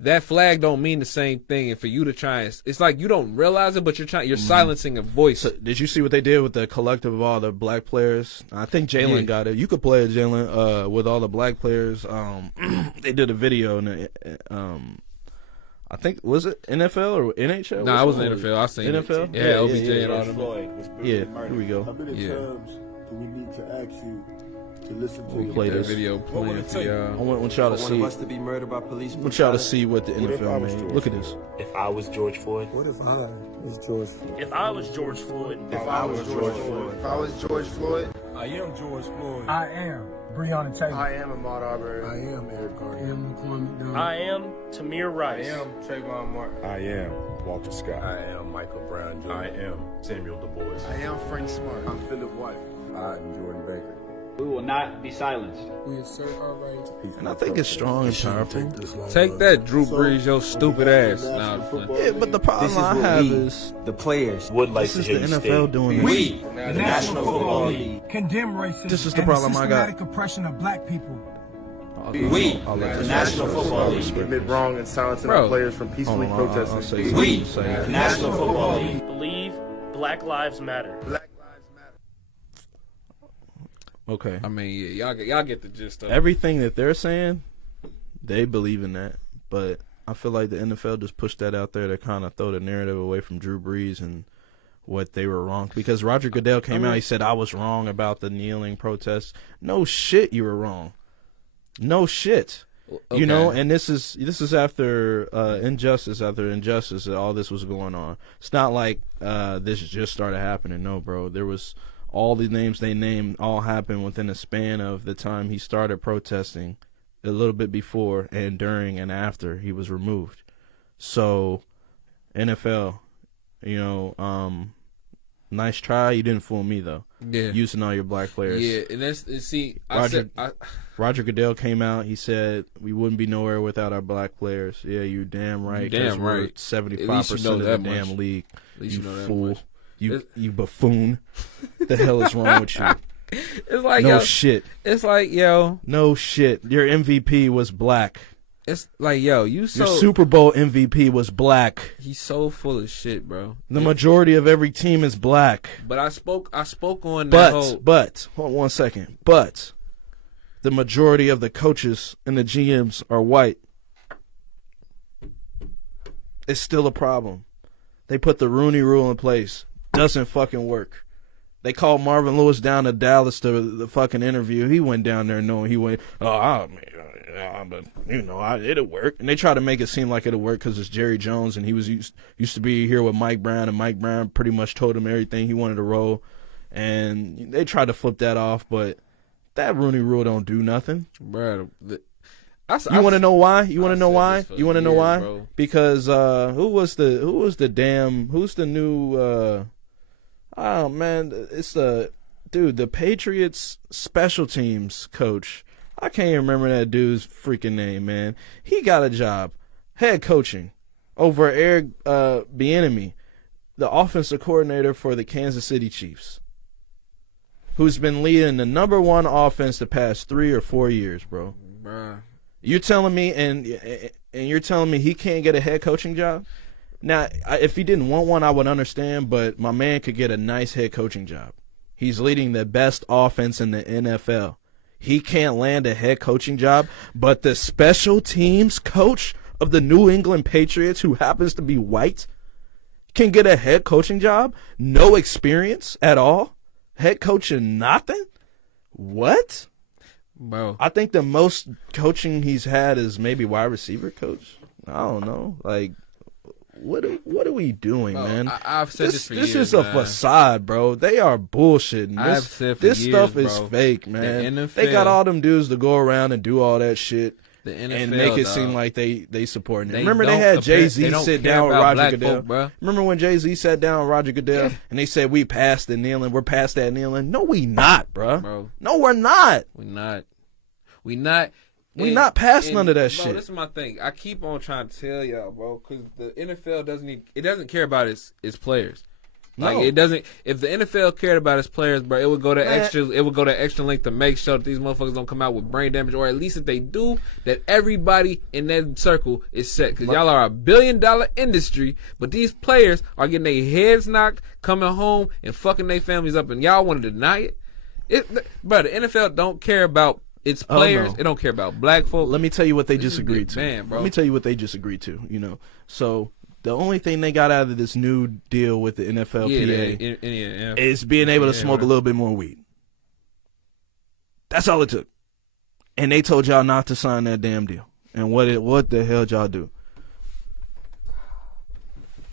that flag don't mean the same thing. And for you to try and, it's like you don't realize it, but you're silencing a voice. So, did you see what they did with the collective of all the black players? I think Jalen got it. You could play it, Jalen, with all the black players. They did a video and I think, was it NFL or NHL? No, it was NFL. I seen NFL? it. Yeah, OBJ and all them. Yeah, here we go. How many times do we need to ask you to listen to We'll play that this video playing for y'all. I want y'all to see. To be murdered by police. I want y'all to see what the NFL made. Look at this. If I was George Floyd. What if I was George Floyd? If I was George Floyd. If I was George Floyd. If I was George Floyd. I am George Floyd. I am Breonna Taylor. I am Ahmaud Arbery. I am Eric Garner. I am McCormick Dunn. I am Tamir Rice. I am Trayvon Martin. I am Walter Scott. I am Michael Brown Jr. I am Samuel Du Bois. I am Frank Smart. I'm Philip White. I'm Jordan Baker. We will not be silenced. We assert our right to peaceful And I think it's strong and powerful. Take that, Drew Brees, your stupid ass. Nah, I'm playing. Yeah, but the problem I have is the players, Would like this to is the hear you NFL state. doing this. We, The National Football League, condemn racism This is the and problem I got. systematic oppression of black people. we, I'll let the this National Football League, Admit wrong and silencing Bro. our players from peacefully Hold on, I'll protesting. say we, something. Say the it. National Football League. Believe Black Lives Matter. Okay. I mean, yeah, y'all get the gist of it. Everything that they're saying, they believe in that. But I feel like the NFL just pushed that out there to kind of throw the narrative away from Drew Brees and what they were wrong. Because Roger Goodell came out, he said, I was wrong about the kneeling protests. No shit, you were wrong. No shit. Okay. You know, and this is after injustice after injustice that all this was going on. It's not like this just started happening. No, bro. There was all the names they named all happened within a span of the time he started protesting, a little bit before and during and after he was removed. So, NFL, you know, nice try. You didn't fool me though. Yeah. Using all your black players. Yeah, and that's and see, Roger Goodell came out. He said we wouldn't be nowhere without our black players. Yeah, you damn right. You damn right. 75% of the damn league. At least you know that fool. much. You buffoon. The hell is wrong with you? It's like No yo, shit. It's like yo, No shit. Your MVP was black. it's like yo, you Your so Super Bowl MVP was black. he's so full of shit, bro. The majority of every team is black. But I spoke on that whole. But hold on 1 second. But the majority of the coaches and the GMs are white. It's still a problem. They put the Rooney Rule in place. Doesn't fucking work. They called Marvin Lewis down to Dallas to the fucking interview. He went down there knowing he went, it'll work. And they try to make it seem like it'll work because it's Jerry Jones and he was used to be here with Mike Brown, and Mike Brown pretty much told him everything he wanted to roll. And they tried to flip that off, but that Rooney Rule don't do nothing. Bro, You want to know why? You want to know why? You want to know why? Bro. Because who's the new oh man, it's the Patriots special teams coach. I can't even remember that dude's freaking name, man. He got a job, head coaching, over Eric Bieniemy, the offensive coordinator for the Kansas City Chiefs, who's been leading the #1 offense the past 3 or 4 years, bro. Bruh. You're telling me, and you're telling me he can't get a head coaching job? Now, if he didn't want one, I would understand, but my man could get a nice head coaching job. He's leading the best offense in the NFL. He can't land a head coaching job, but the special teams coach of the New England Patriots, who happens to be white, can get a head coaching job? No experience at all? Head coaching nothing? What? Bro. I think the most coaching he's had is maybe wide receiver coach. I don't know. Like, what are we doing, Bro, man? I've said this for years, This is a man. facade, bro. They are bullshitting. I've said for this years, stuff is bro. fake, man. The NFL, they got all them dudes to go around and do all that shit the NFL, and make it dog. seem like they supporting it. They Remember they don't had compare- Jay-Z they don't sit care down with about Roger black Goodell? folk, bro. Remember when Jay-Z sat down with Roger Goodell and they said we passed the kneeling? We're past that kneeling. No, we not, bro. No, we're not. We not past none of that bro, shit. This is my thing. I keep on trying to tell y'all, bro, because the NFL doesn't care about its players. Like, No. it doesn't. If the NFL cared about its players, bro, it would go to extra length to make sure that these motherfuckers don't come out with brain damage, or at least if they do, that everybody in that circle is set. Because y'all are $1 billion industry, but these players are getting their heads knocked, coming home and fucking their families up, and y'all want to deny it. Bro, the NFL don't care about its players. no. It don't care about black folk. Let me tell you what they just agreed to. Man, bro. Let me tell you what they just agreed to. You know, so the only thing they got out of this new deal with the NFLPA is being able to smoke a little bit more weed. That's all it took. And they told y'all not to sign that damn deal. And what the hell y'all do?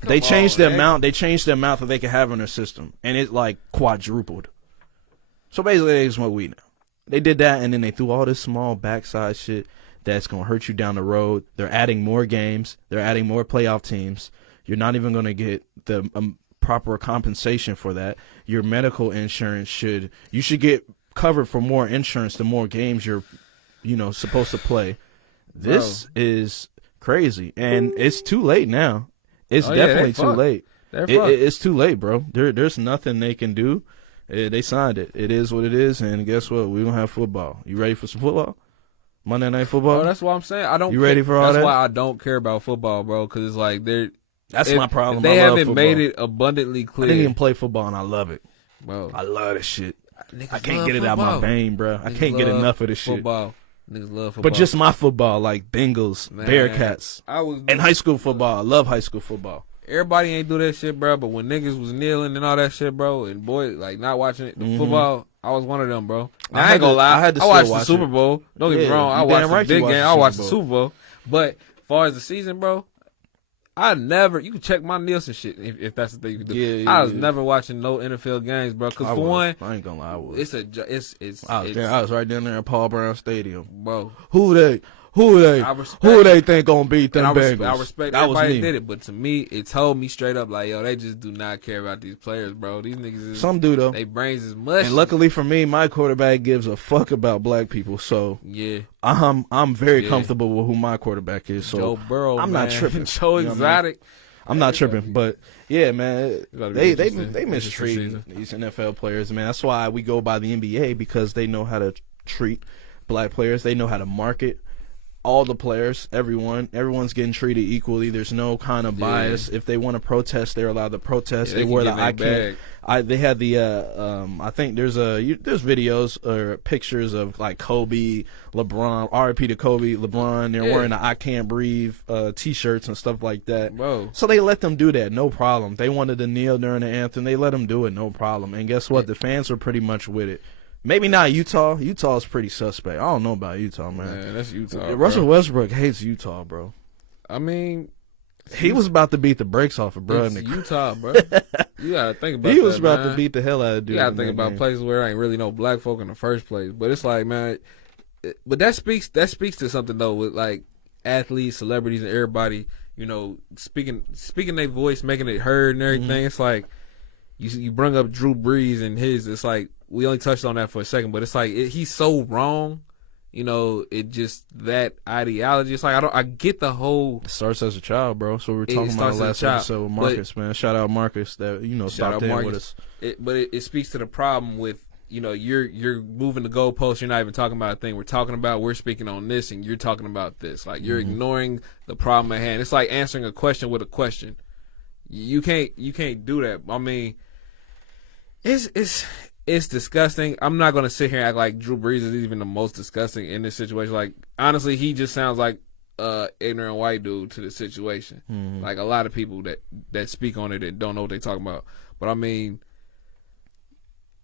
They changed the amount. They changed the amount that they could have in their system, and it like quadrupled. So basically, they smoke weed now. They did that, and then they threw all this small backside shit that's gonna hurt you down the road. They're adding more games. They're adding more playoff teams. You're not even going to get the proper compensation for that. Your medical insurance you should get covered for more insurance the more games you're, supposed to play. This is crazy, and it's too late now. It's definitely too late. It's too late, bro. There's nothing they can do. They signed it. It is what it is, and guess what? We don't have football. You ready for some football? Monday Night Football? Oh, that's what I'm saying. I don't. You ready for all that? That's why I don't care about football, bro. Because it's like That's my problem. They I love haven't football. made it abundantly clear. I didn't even play football, and I love it. Bro, I love this shit. Niggas I can't love get it out football. my vein, bro. I Niggas can't get love enough of this shit. Football. Niggas love football. But just my football, like Bengals, Man, Bearcats, and high school football. I love high school football. Everybody ain't do that shit, bro. But when niggas was kneeling and all that shit, bro, and boy, like not watching it, the football, I was one of them, bro. Now, I ain't gonna lie. I watched the Super Bowl. Don't get me wrong. I watched the big game. I watched the Super Bowl. But as far as the season, bro, you can check my Nielsen shit if that's the thing you can do. I was never watching no NFL games, bro. Because for one, I ain't gonna lie, I was. I was right down there at Paul Brown Stadium, bro. Who they think gonna beat them Bengals? I respect everybody that did it, but to me, it told me straight up like, yo, they just do not care about these players, bro. These niggas some do though. They brains is mush. And luckily for me, my quarterback gives a fuck about black people, so yeah, I'm very comfortable with who my quarterback is. So Joe Burrow, I'm not tripping. Joe Exotic. I'm not tripping, but yeah, man, they mistreat season. these NFL players, man. That's why we go by the NBA, because they know how to treat black players. They know how to market all the players, everyone's getting treated equally. There's no kind of bias. If they want to protest, they're allowed to protest. They wear the I can't. They had the I think there's videos or pictures of like Kobe, LeBron, RIP to Kobe, LeBron. They're wearing the I can't breathe t-shirts and stuff like that. Bro. So they let them do that, no problem. They wanted to kneel during the anthem, they let them do it, no problem. And guess what? The fans were pretty much with it. Maybe not Utah. Utah's pretty suspect. I don't know about Utah, man. Man, that's Utah. Russell Westbrook hates Utah, bro. I mean, he was about to beat the brakes off of bro. It's Utah, bro. You gotta think about that. He was about man. to beat the hell out of dude. You gotta think about places where there ain't really no black folk in the first place. But it's like, man, but that speaks to something though, with like athletes, celebrities, and everybody, speaking their voice, making it heard and everything. It's like you bring up Drew Brees and his. It's like we only touched on that for a second, but it's like he's so wrong. It just that ideology. It's like I get the whole. It starts as a child, bro. So we were talking about the last episode with Marcus, man. Shout out Marcus that stopped in with us. But it speaks to the problem with you're moving the goalposts. You're not even talking about a thing we're speaking on this, and you're talking about this. Like you're ignoring the problem at hand. It's like answering a question with a question. You can't do that. I mean, it's disgusting. I'm not gonna sit here and act like Drew Brees is even the most disgusting in this situation. Like honestly, he just sounds like ignorant white dude to the situation. Like a lot of people that speak on it and don't know what they're talking about. But I mean,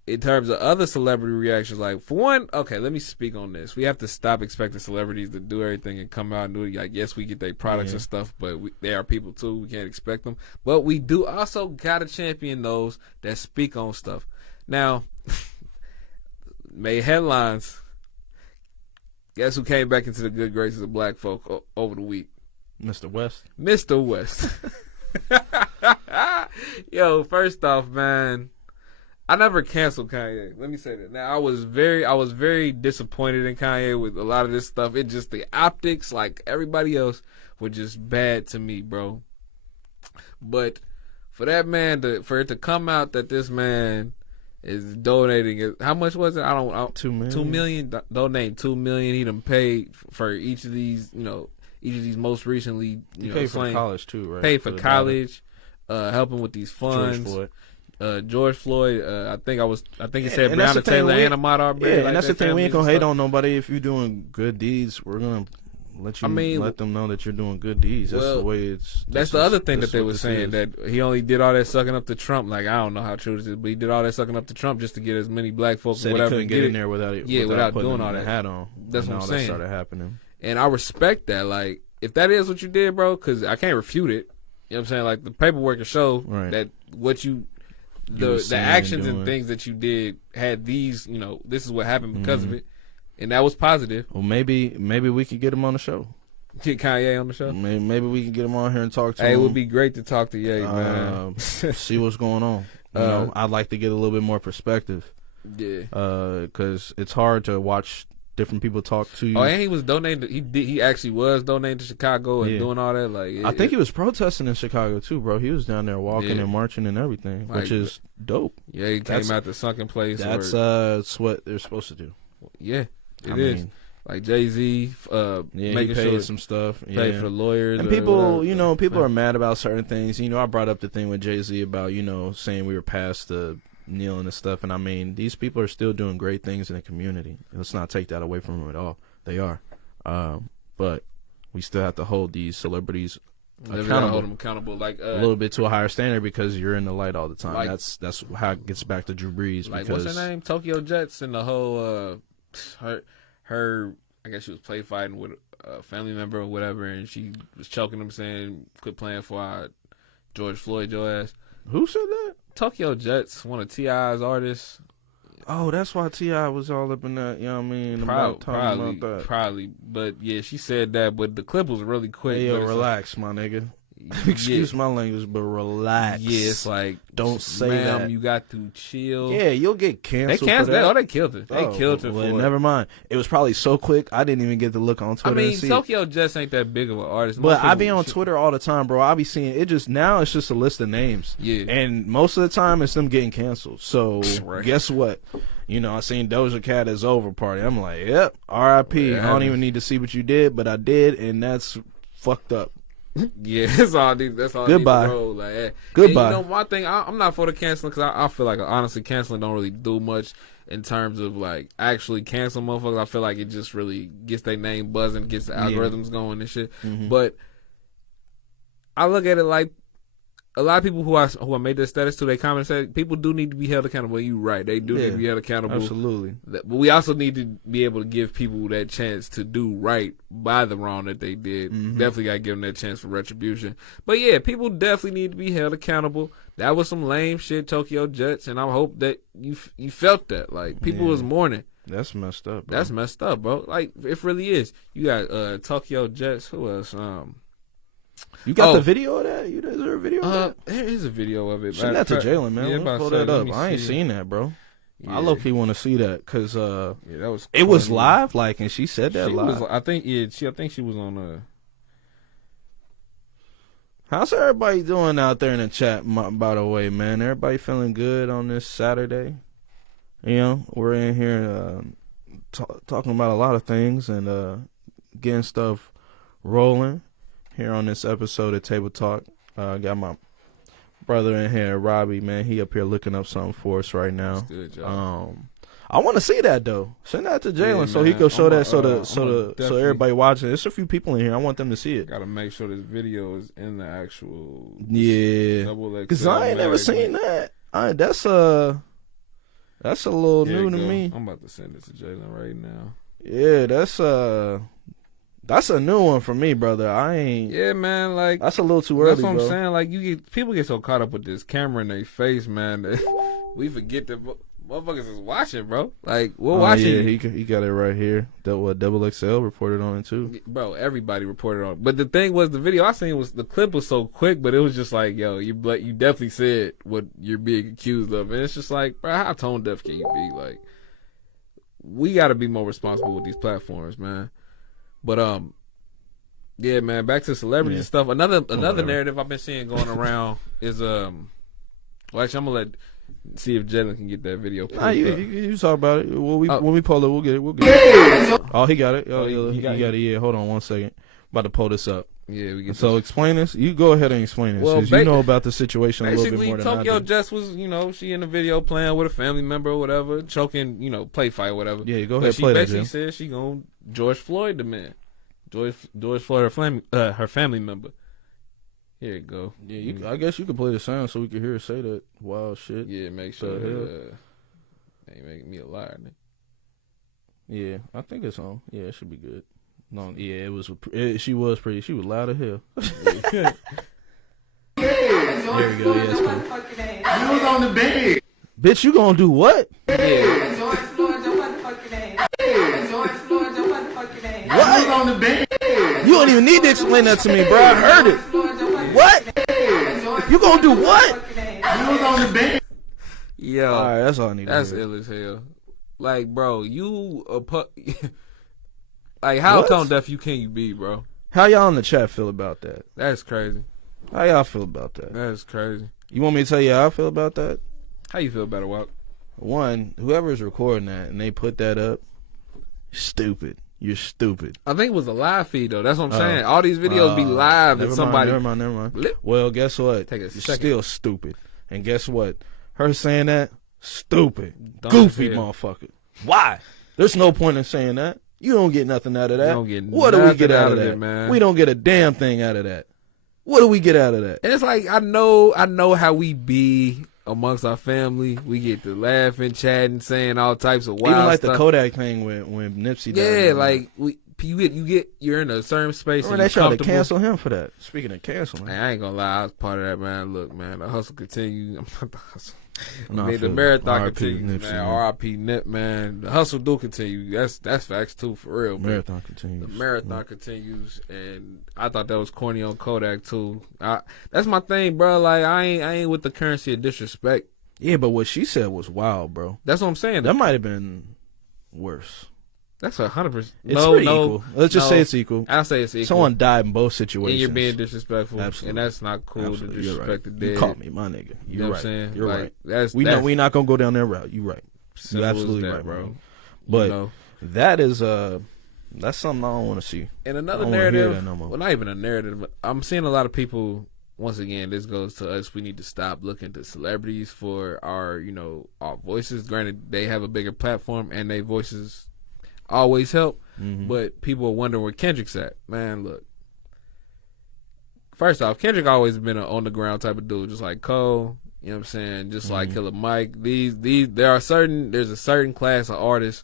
in terms of other celebrity reactions, like for one, okay, let me speak on this. We have to stop expecting celebrities to do everything and come out and do it. Like yes, we get their products and stuff, but they are people too. We can't expect them. But we do also gotta champion those that speak on stuff. Now, made headlines. Guess who came back into the good graces of black folk over the week? Mr. West. Mr. West. Yo, first off, man, I never canceled Kanye. Let me say that. Now, I was very disappointed in Kanye with a lot of this stuff. It just the optics, like everybody else, were just bad to me, bro. But for that man for it to come out that this man is donating. How much was it? I don't. $2 million. $2 million. Donating $2 million. He done paid for each of these. Each of these most recently. Paid for college too, right? Paid for college. Helping with these funds. George Floyd. I think he said Breonna Taylor and Ahmaud Arbery. Yeah, and that's the thing. We ain't gonna hate on nobody if you're doing good deeds. We're gonna let them know that you're doing good deeds. That's the way it's. That's the other thing that they were saying, that he only did all that sucking up to Trump. Like I don't know how true this is, but he did all that sucking up to Trump just to get as many black folks. Said whatever he couldn't get in there without doing all that. Hat on. That's what I'm saying. That started happening, and I respect that. Like if that is what you did, bro, because I can't refute it. You know what I'm saying? Like the paperwork will show that what the actions and things that you did had these. This is what happened because of it, and that was positive. Well, maybe we could get him on the show. Get Kanye on the show. Maybe we can get him on here and talk to him. Hey, it would be great to talk to Ye, man. See what's going on. You know, I'd like to get a little bit more perspective. Yeah. Because it's hard to watch different people talk to you. Oh, and he was donating. He actually was donating to Chicago and doing all that. Like, I think he was protesting in Chicago too, bro. He was down there walking and marching and everything, like, which is dope. Yeah, he came out the sunken place. That's what they're supposed to do. Yeah, it is. Like Jay-Z, making sure some stuff, pay for the lawyers, and people, you know, people are mad about certain things. You know, I brought up the thing with Jay-Z about, you know, saying we were past the kneeling and stuff, and I mean, these people are still doing great things in the community. Let's not take that away from them at all. They are, but we still have to hold these celebrities accountable. Hold them accountable, like a little bit to a higher standard because you're in the light all the time. Like, that's how it gets back to Drew Brees. Like, because, what's her name? Tokyo Jets and the whole her. I guess she was play fighting with a family member or whatever, and she was choking him, saying, "Quit playing for our George Floyd, your ass." Who said that? Tokyo Jets, one of T.I.'s artists. Oh, that's why T.I. was all up in that, you know what I mean? Probably. But yeah, she said that, but the clip was really quick. Hey, yo, relax, my nigga. Excuse my language, but relax. Yeah, it's like, don't say that. You got to chill. Yeah, you'll get canceled. They canceled that. Oh, they killed it. They killed it. Well, never mind. It was probably so quick, I didn't even get to look on Twitter. I mean, and see Tokyo Jets ain't that big of an artist. But I be on Twitter all the time, bro. I be seeing it. Just now, it's just a list of names. Yeah, and most of the time, it's them getting canceled. So guess what? You know, I seen Doja Cat as over party. I'm like, yep, R.I.P. I don't even need to see what you did, but I did, and that's fucked up. Yeah, that's all. That's all. Goodbye. Like, hey. Goodbye. And, you know, one thing I'm not for the canceling because I feel like honestly canceling don't really do much in terms of like actually canceling motherfuckers. I feel like it just really gets their name buzzing, gets the algorithms going and shit. Mm-hmm. But I look at it like a lot of people who I made this status to, they comment and said people do need to be held accountable. You right, they do need to be held accountable. Absolutely. But we also need to be able to give people that chance to do right by the wrong that they did. Mm-hmm. Definitely got to give them that chance for retribution. But yeah, people definitely need to be held accountable. That was some lame shit, Tokyo Jets, and I hope that you felt that. Like, people was mourning. That's messed up, bro. That's messed up, bro. Like, it really is. You got Tokyo Jets. Who else? You got the video of that? Is there a video of that? There is a video of it. Send that to Jalen, man. Yeah, let's pull that up. I ain't seen that, bro. Yeah. I low-key want to see that because that was it was live, like, and she said that live. I think she was on How's everybody doing out there in the chat, by the way, man? Everybody feeling good on this Saturday? You know, we're in here talking about a lot of things and getting stuff rolling here on this episode of Table Talk. Got my brother in here, Robbie, man. He up here looking up something for us right now. That's good, y'all. I want to see that though. Send that to Jalen so he can show that so everybody watching. There's a few people in here. I want them to see it. Gotta make sure this video is in the actual. Yeah, because I ain't never seen that. That's a little new to me. I'm about to send this to Jalen right now. Yeah, that's a new one for me, brother. I ain't. Yeah, man. Like, that's a little too early. That's what I'm bro. saying. Like, people get so caught up with this camera in their face, man, that we forget that motherfuckers is watching, bro. Like, we're watching. Yeah, he got it right here. That what Double XL reported on it too. Bro, everybody reported on it. But the thing was, the video I seen was the clip was so quick, but it was just like, yo, you definitely said what you're being accused of, and it's just like, bro, how tone deaf can you be? Like, we got to be more responsible with these platforms, man. But yeah, man. Back to celebrity stuff. Another narrative I've been seeing going around is well, actually, I'm gonna see if Jalen can get that video. You talk about it. When we pull it, we'll get it. Oh, he got it. He got it. Yeah, hold on one second. About to pull this up. Yeah, we get. So explain this. You go ahead and explain this. Well, you know about the situation a little bit more than I do. Tokyo Jets was, she in the video playing with a family member or whatever, choking, play fight or whatever. Yeah, go ahead. Play that. She basically said she gonna George Floyd the man. George Floyd, her family member. Here you go. Yeah, I guess you could play the sound so we could hear her say that wild shit. Yeah, make sure that ain't making me a liar, nigga. Yeah, I think it's on. Yeah, it should be good. No, yeah, she was pretty. She was loud as hell. There we go. Yeah, it's cool. You was on the bed. Bitch, you gonna do what? Yeah. George Floyd, your motherfucking ass. George Floyd, your motherfucking ass. What? You was on the bed. You don't even need to explain that to me, bro. I heard it. What? You gonna do what? Yo, All right, that's all I need. that's to hear. ill as hell. Like, bro, like, how What? tone deaf can you be, bro? How y'all in the chat feel about that? That's crazy. How y'all feel about that? That's crazy. You want me to tell you how I feel about that? How you feel about it, Walk? One, whoever's recording that and they put that up, stupid. You're stupid. I think it was a live feed though. That's what I'm saying. All these videos be live and somebody. Never mind. Well, guess what? Take a You're second. still stupid. And guess what? Her saying that, stupid. Dumb Goofy as hell. motherfucker. Why? There's no point in saying that. You don't get nothing out of that. You don't get What do we nothing get out of it, that? man. We don't get a damn thing out of that. What do we get out of that? And it's like I know how we be amongst our family. We get to laughing, chatting, saying all types of wild Even like stuff. the Kodak thing when Nipsey died. Yeah, like you're in a certain space. Remember And they you're tried to comfortable. cancel him for that. Speaking of canceling. Man, I ain't gonna lie, I was part of that, man. Look, man, the hustle continues. I'm not the hustle. No, I mean, I the feel it. marathon R.I.P. continues, Nipsey, man. man. R.I.P. Nip, man. The hustle do continue. That's facts too, for real. man. Marathon continues. The marathon continues, and I thought that was corny on Kodak too. That's my thing, bro. Like I ain't with the currency of disrespect. Yeah, but what she said was wild, bro. That's what I'm saying. That might have been worse. That's 100%. It's pretty equal. Let's just say it's equal. I'll say it's equal. Someone died in both situations. And you're being disrespectful. Absolutely. And that's not cool Absolutely. to You're disrespect right. the dead. You caught me, my nigga. You You're know right. what I'm saying? You're Like, right. That's We not gonna go down that route. You're right. simple You're as absolutely that, right, bro. But You know? that is that's something I don't want to see. And I another don't wanna hear narrative, that no more. well, not even a narrative, but I'm seeing a lot of people, once again, this goes to us, we need to stop looking to celebrities for our voices. Granted, they have a bigger platform and their voices always help, but people are wondering where Kendrick's at. Man, look. First off, Kendrick always been an on-the-ground type of dude, just like Cole, you know what I'm saying, just like Killer Mike. There's a certain class of artists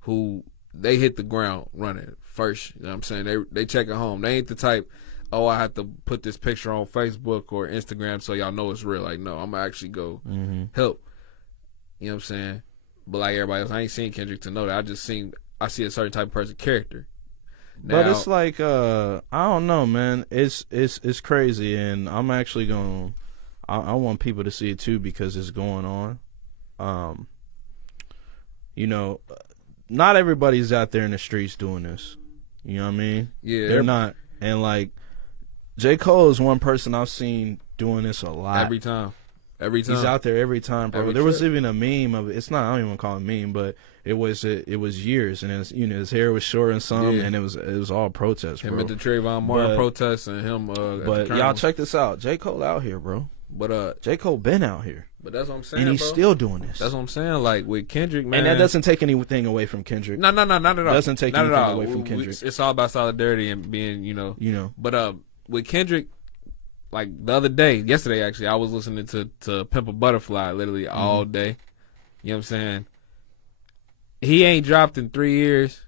who they hit the ground running first, you know what I'm saying? They check it home. They ain't the type, oh, I have to put this picture on Facebook or Instagram so y'all know it's real. Like, no, I'm gonna actually go help. You know what I'm saying? But like everybody else, I ain't seen Kendrick to know that. I see a certain type of person character. Now, But it's like I don't know, man. It's crazy, and I'm actually going. I want people to see it too because it's going on. Not everybody's out there in the streets doing this. You know what I mean? Yeah, they're not. And like J. Cole is one person I've seen doing this a lot. every time. He's out there every time, bro. Every There was trip. even a meme of it. It's not. I don't even want to call it a meme, but it was years, and his hair was short and some, Yeah. and it was all protest, Him bro. at the Trayvon Martin But- protests and him. At But the y'all Colonel. check this out. J. Cole out here, bro. But J. Cole been out here, that's what I'm saying. and he's bro. still doing this. That's what I'm saying. Like with Kendrick, man. And that doesn't take anything away from Kendrick. No, not at all. Doesn't take not at anything all. away from Kendrick. It's all about solidarity and being, But with Kendrick, like the other day, yesterday actually, I was listening to Pimp a Butterfly literally all day. You know what I'm saying? He ain't dropped in 3 years.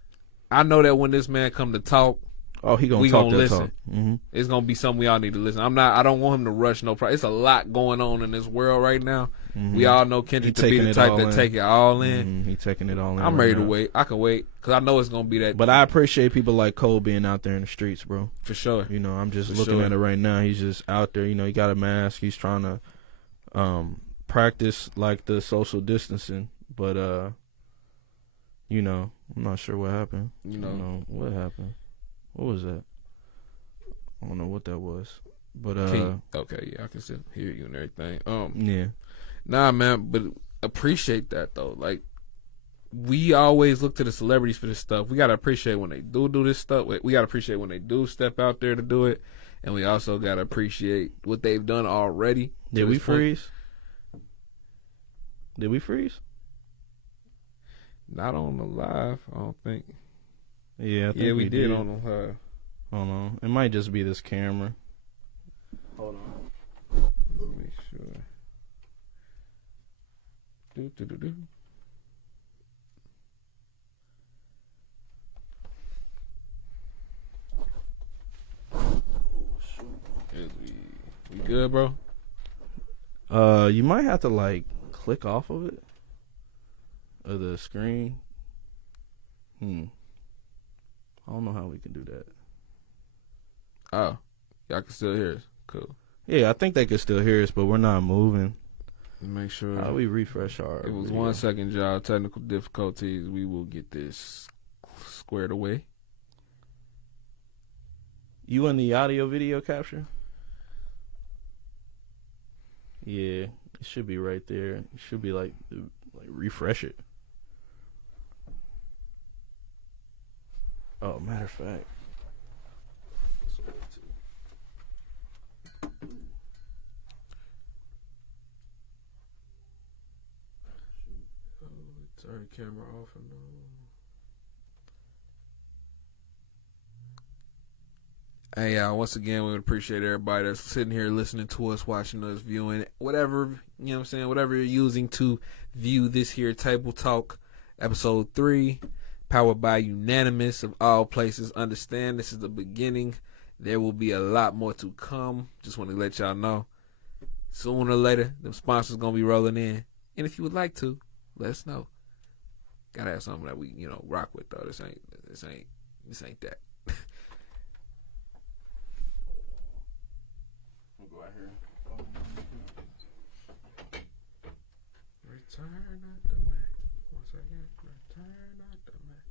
I know that when this man come to talk, Oh, he we talk gonna that listen. talk. Mm-hmm. It's gonna be something we all need to listen. I don't want him to rush no problem. It's a lot going on in this world right now. We all know Kendrick to be the type that take it all in. He taking it all in. I'm right ready to now. wait. I can wait because I know it's gonna be that. But I appreciate people like Cole being out there in the streets, bro. For sure. I'm just For looking sure. at it right now. He's just out there. He got a mask. He's trying to practice like the social distancing. But I'm not sure what happened. What happened? What was that? I don't know what that was. But Okay, yeah, I can still hear you and everything. yeah. Nah, man, but appreciate that though. Like, we always look to the celebrities for this stuff. We gotta appreciate when they do this stuff. We gotta appreciate when they do step out there to do it, and we also gotta appreciate what they've done already. Did we freeze? Did we freeze? Not on the live, I don't think. Yeah, I think Yeah, we did did. on the live. Hold on. It might just be this camera. Hold on. Let me make sure. Do. We good, bro? You might have to like click off of it. Of the screen. I don't know how we can do that. Oh, y'all can still hear us. Cool. Yeah, I think they can still hear us, but we're not moving. Make sure. How do we refresh our It was video? 1 second, y'all. Technical difficulties. We will get this squared away. You in the audio video capture? Yeah, it should be right there. It should be like refresh it. Oh, matter of fact. Turn the camera off and Hey, y'all, once again, we would appreciate everybody that's sitting here listening to us, watching us, viewing, whatever, you know what I'm saying, whatever you're using to view this here Table Talk, episode 3, powered by Unanimous of all places. Understand, this is the beginning. There will be a lot more to come. Just want to let y'all know. Sooner or later, them sponsors going to be rolling in. And if you would like to, let us know. Gotta have something that we, rock with though. This ain't that. We'll go out here. Return at the Mac. Once again, return at the Mac.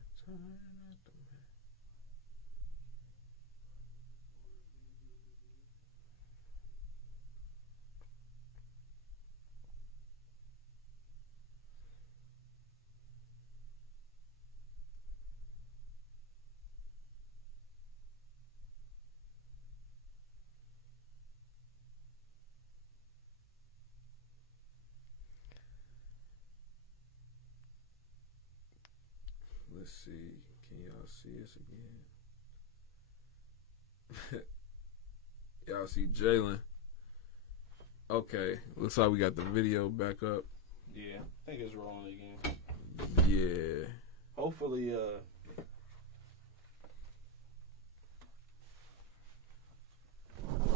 Return at the Mac. Let's see. Can y'all see us again? Y'all see Jalen? Okay. Looks like we got the video back up. Yeah, I think it's rolling again. Yeah.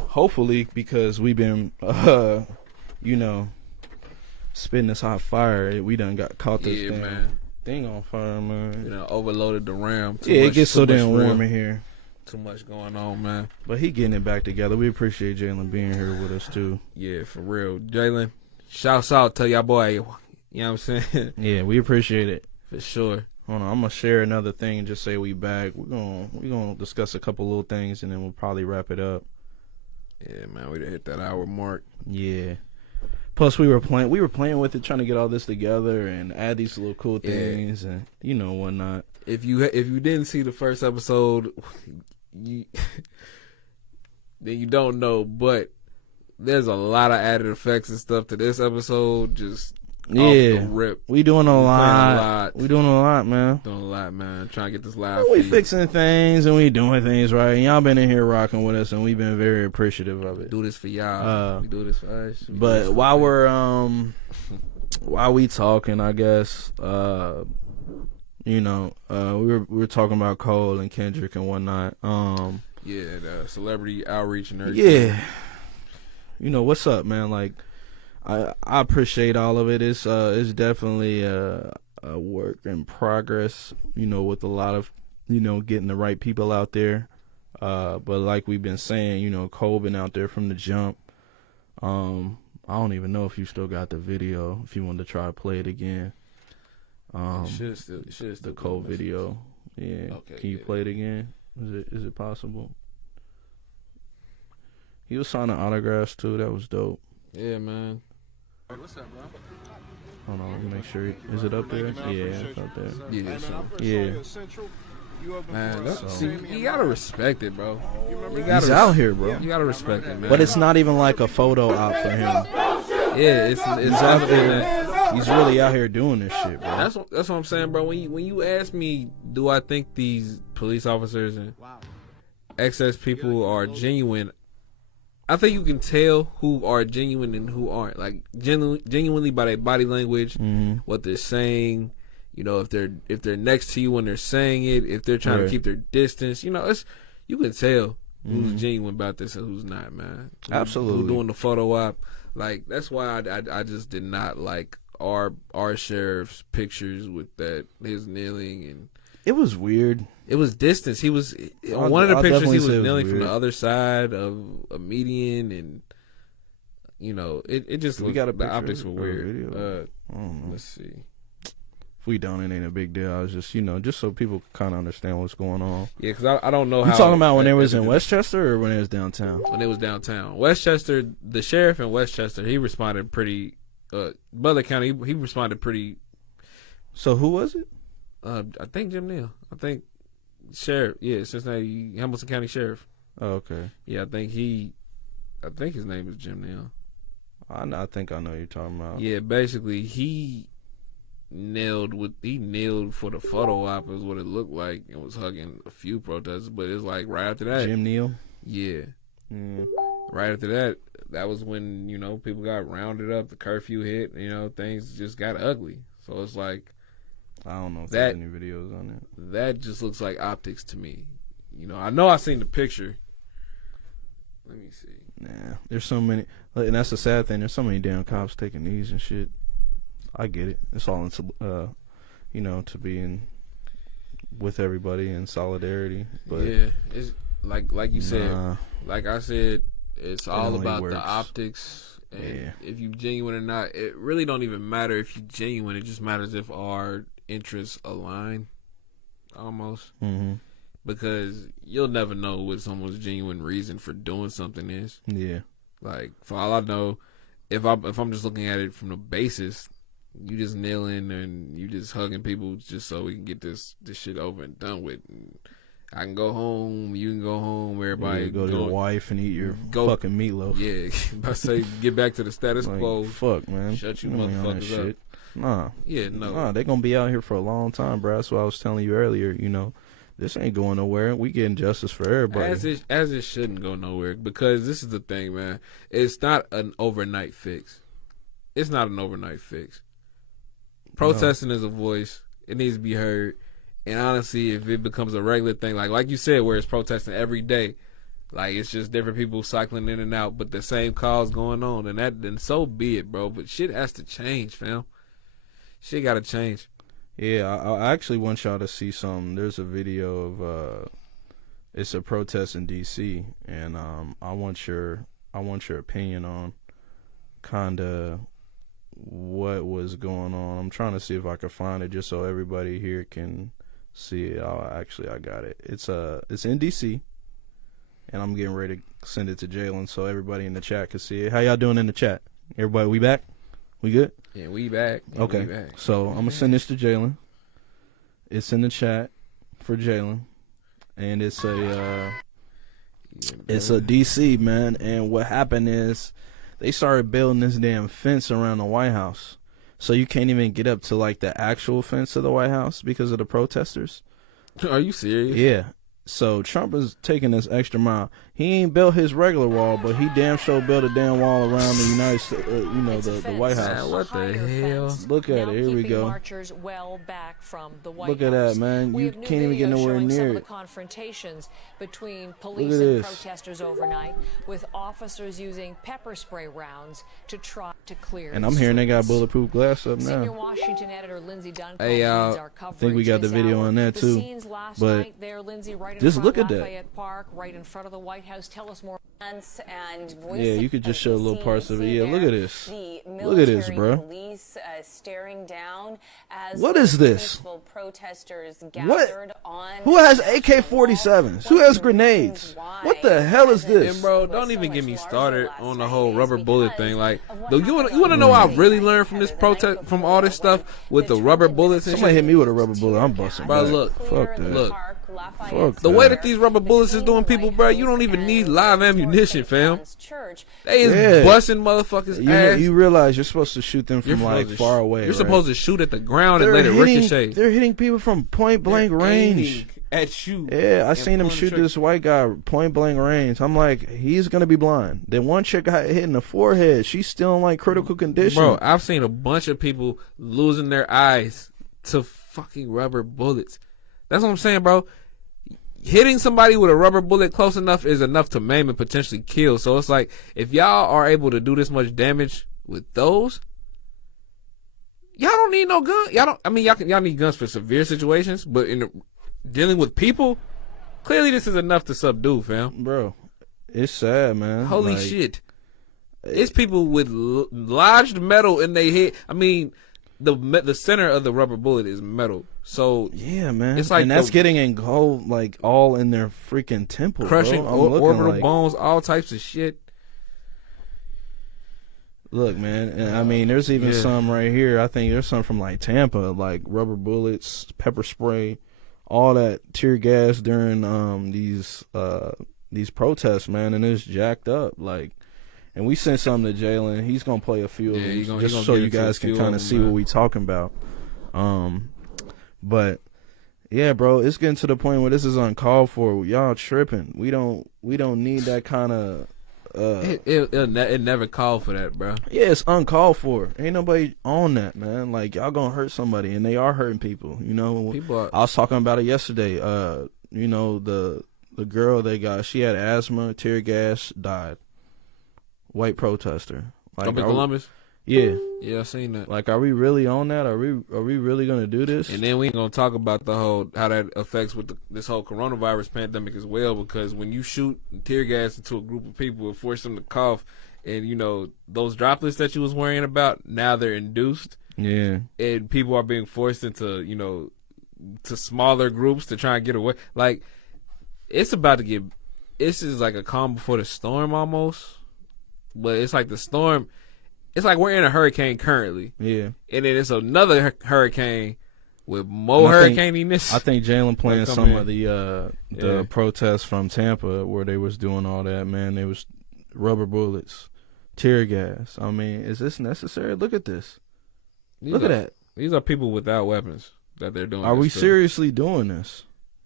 Hopefully, because we've been, spitting this hot fire, we done got caught this thing on fire, man. Overloaded the RAM. It gets so damn warm in here. Too much going on, man. But he getting it back together. We appreciate Jalen being here with us, too. Yeah, for real. Jalen, shouts out to y'all boy. You know what I'm saying? Yeah, we appreciate it. For sure. Hold on, I'm going to share another thing and just say we back. We're gonna discuss a couple little things, and then we'll probably wrap it up. Yeah, man, we done hit that hour mark. Yeah. Plus, we were playing with it, trying to get all this together and add these little cool things and whatnot. If you didn't see the first episode, then you don't know. But there's a lot of added effects and stuff to this episode. Just off the rip. We doing a lot. We doing a lot, man. Doing a lot, man. Trying to get this live. We feed. fixing things and we doing things right. And y'all been in here rocking with us, and we've been very appreciative of it. Do this for y'all. We do this for us. But while we talking, I guess, we were talking about Cole and Kendrick and whatnot. Yeah, the celebrity outreach and everything. Yeah. What's up, man? Like, I appreciate all of it. It's definitely a work in progress, with a lot of, getting the right people out there. But like we've been saying, Cole been out there from the jump. I don't even know if you still got the video, if you wanted to try to play it again. Should still the Cole video. Yeah. Okay, Can you play it again? Is it possible? He was signing autographs too. That was dope. Yeah, man. What's up, bro? Hold on, let me make sure. Is it up there? Yeah, it's up there. Yeah, sure. Yeah. Man, you gotta respect it, bro. He's out here, bro. You gotta respect it, man. But it's not even like a photo op for him. Yeah, it's out there. He's really out here doing this shit, bro. That's what I'm saying, bro. When you ask me, do I think these police officers and excess people are genuine? I think you can tell who are genuine and who aren't. Like genuinely by their body language, what they're saying. If they're next to you when they're saying it, if they're trying to keep their distance, you can tell who's genuine about this and who's not, man. Absolutely. Who's doing the photo op. Like, that's why I just did not like our sheriff's pictures with his kneeling and It was weird. It was distance. He was on one of the pictures. He was kneeling from the other side of a median, and it just looked, the optics were weird. Let's see. If we don't, it ain't a big deal. I was just just so people kind of understand what's going on. Yeah, because I don't know how. You talking about when it was in Westchester or when it was downtown? When it was downtown, Westchester. The sheriff in Westchester, he responded pretty. Butler County, he responded pretty. So who was it? I think Jim Neal. I think sheriff. Yeah, Cincinnati, Hamilton County Sheriff. Oh, okay. Yeah, I think his name is Jim Neal. I think I know what you're talking about. Yeah, basically he knelt for the photo op is what it looked like, and was hugging a few protesters. But it's like right after that, Jim Neal. Yeah. Right after that, that was when people got rounded up. The curfew hit. Things just got ugly. So it's like, I don't know if there's any videos on it. That just looks like optics to me. I know I seen the picture. Let me see. Nah, there's so many, and that's the sad thing. There's so many damn cops taking knees and shit. I get it. It's all into, to be in with everybody in solidarity. But yeah, it's like you said, like I said, it's all about the optics. And if you genuine or not, it really don't even matter if you genuine. It just matters if our interests align, almost. Mm-hmm. Because you'll never know what someone's genuine reason for doing something is. Yeah. Like, for all I know, if I'm just looking at it from the basis, you just kneeling and you just hugging people just so we can get this shit over and done with. And I can go home, you can go home, everybody go to your wife and eat your fucking meatloaf. Yeah, I say get back to the status quo. Fuck, man. Shut you motherfuckers up. Nah. Yeah, no. Nah, they gonna be out here for a long time, bro. That's what I was telling you earlier, This ain't going nowhere. We getting justice for everybody. As it shouldn't go nowhere, because this is the thing, man. It's not an overnight fix. It's not an overnight fix. Protesting is a voice. It needs to be heard. And honestly, if it becomes a regular thing, like you said, where it's protesting every day, like it's just different people cycling in and out, but the same cause going on, then so be it, bro. But shit has to change, fam. Shit gotta change. Yeah, I actually want y'all to see some. There's a video of it's a protest in D.C. and I want your opinion on kind of what was going on. I'm trying to see if I can find it just so everybody here can see it. I got it. It's in D.C. and I'm getting ready to send it to Jalen so everybody in the chat can see it. How y'all doing in the chat? Everybody, we back? We good? Yeah, we back. Okay, we back. So I'm gonna send this to Jalen. It's in the chat for Jalen, and it's a DC, man. And what happened is they started building this damn fence around the White House, so you can't even get up to like the actual fence of the White House because of the protesters. Are you serious? Yeah. So Trump is taking this extra mile. He ain't built his regular wall, but he damn sure built a damn wall around the United States, the White House. What the hell? Look at it. Here we go. Marchers well back from the White Look at that, man. You can't even get nowhere near it. The confrontations between police and protesters overnight, with officers using pepper spray rounds to try to clear. And I'm hearing they got bulletproof glass up now. Senior Washington editor Lindsey Dunn. Hey, I think we got the video on that too. But just look at that. Park, right in front of the White House. Tell us more. Yeah, you could just show little parts of it. Yeah, look at this. Look at this, bro. Police staring down as what is this? Protesters what? Who has AK-47s? Who has grenades? What the hell is this? And bro, don't even get me started on the whole rubber bullet thing. Like, you want to know what I really learned from this protest, from all this stuff with the rubber bullets and Somebody shit? hit me with a rubber bullet. I'm busting. Bro, look. Fuck that. Look. Fuck the way that these rubber bullets is doing people, bro, you don't even need live ammunition, fam. They is busting motherfuckers' ass. You realize you're supposed to shoot them from like far away. You're supposed to shoot at the ground and let it ricochet. They're hitting people from point blank range. At you. Yeah, I seen him shoot this white guy point blank range. I'm like, he's gonna be blind. Then one chick got hit in the forehead. She's still in like critical condition. Bro, I've seen a bunch of people losing their eyes to fucking rubber bullets. That's what I'm saying, bro. Hitting somebody with a rubber bullet close enough is enough to maim and potentially kill. So it's like, if y'all are able to do this much damage with those, y'all don't need no gun. Y'all need guns for severe situations, but dealing with people, clearly this is enough to subdue, fam. Bro, it's sad, man. Holy Like, shit. It's people with lodged metal in their head. I mean, the center of the rubber bullet is metal. So yeah, man. It's like and that's getting engulfed like all in their freaking temple, crushing bro. orbital bones, all types of shit. Look, man, and I mean, there's even some right here. I think there's some from like Tampa, like rubber bullets, pepper spray, all that tear gas during these protests, man, and it's jacked up. Like, and we sent something to Jalen. He's gonna play a few of them just so you guys can kind of see what we talking about. But yeah, bro, it's getting to the point where this is uncalled for. Y'all tripping. We don't need that kind of. It never called for that, bro. Yeah, it's uncalled for. Ain't nobody on that, man. Like, y'all gonna hurt somebody, and they are hurting people. You know, I was talking about it yesterday. You know, the girl they got, she had asthma, tear gas, died. White protester. Like, Up in Columbus. Yeah, I seen that. Like, are we really on that? Are we really gonna do this? And then we ain't gonna talk about the whole how that affects with this whole coronavirus pandemic as well. Because when you shoot tear gas into a group of people, it forces them to cough, and you know those droplets that you was worrying about, now they're induced. Yeah, and people are being forced into to smaller groups to try and get away. Like, it's about to get. This is like a calm before the storm almost, but it's like the storm. It's like we're in a hurricane currently. Yeah. And then it's another hurricane with more hurricaneiness. I think Jalen playing some of the protests from Tampa where they was doing all that, man. They was rubber bullets, tear gas. I mean, is this necessary? Look at this. Look at that. These are people without weapons that they're doing. Are we seriously doing this?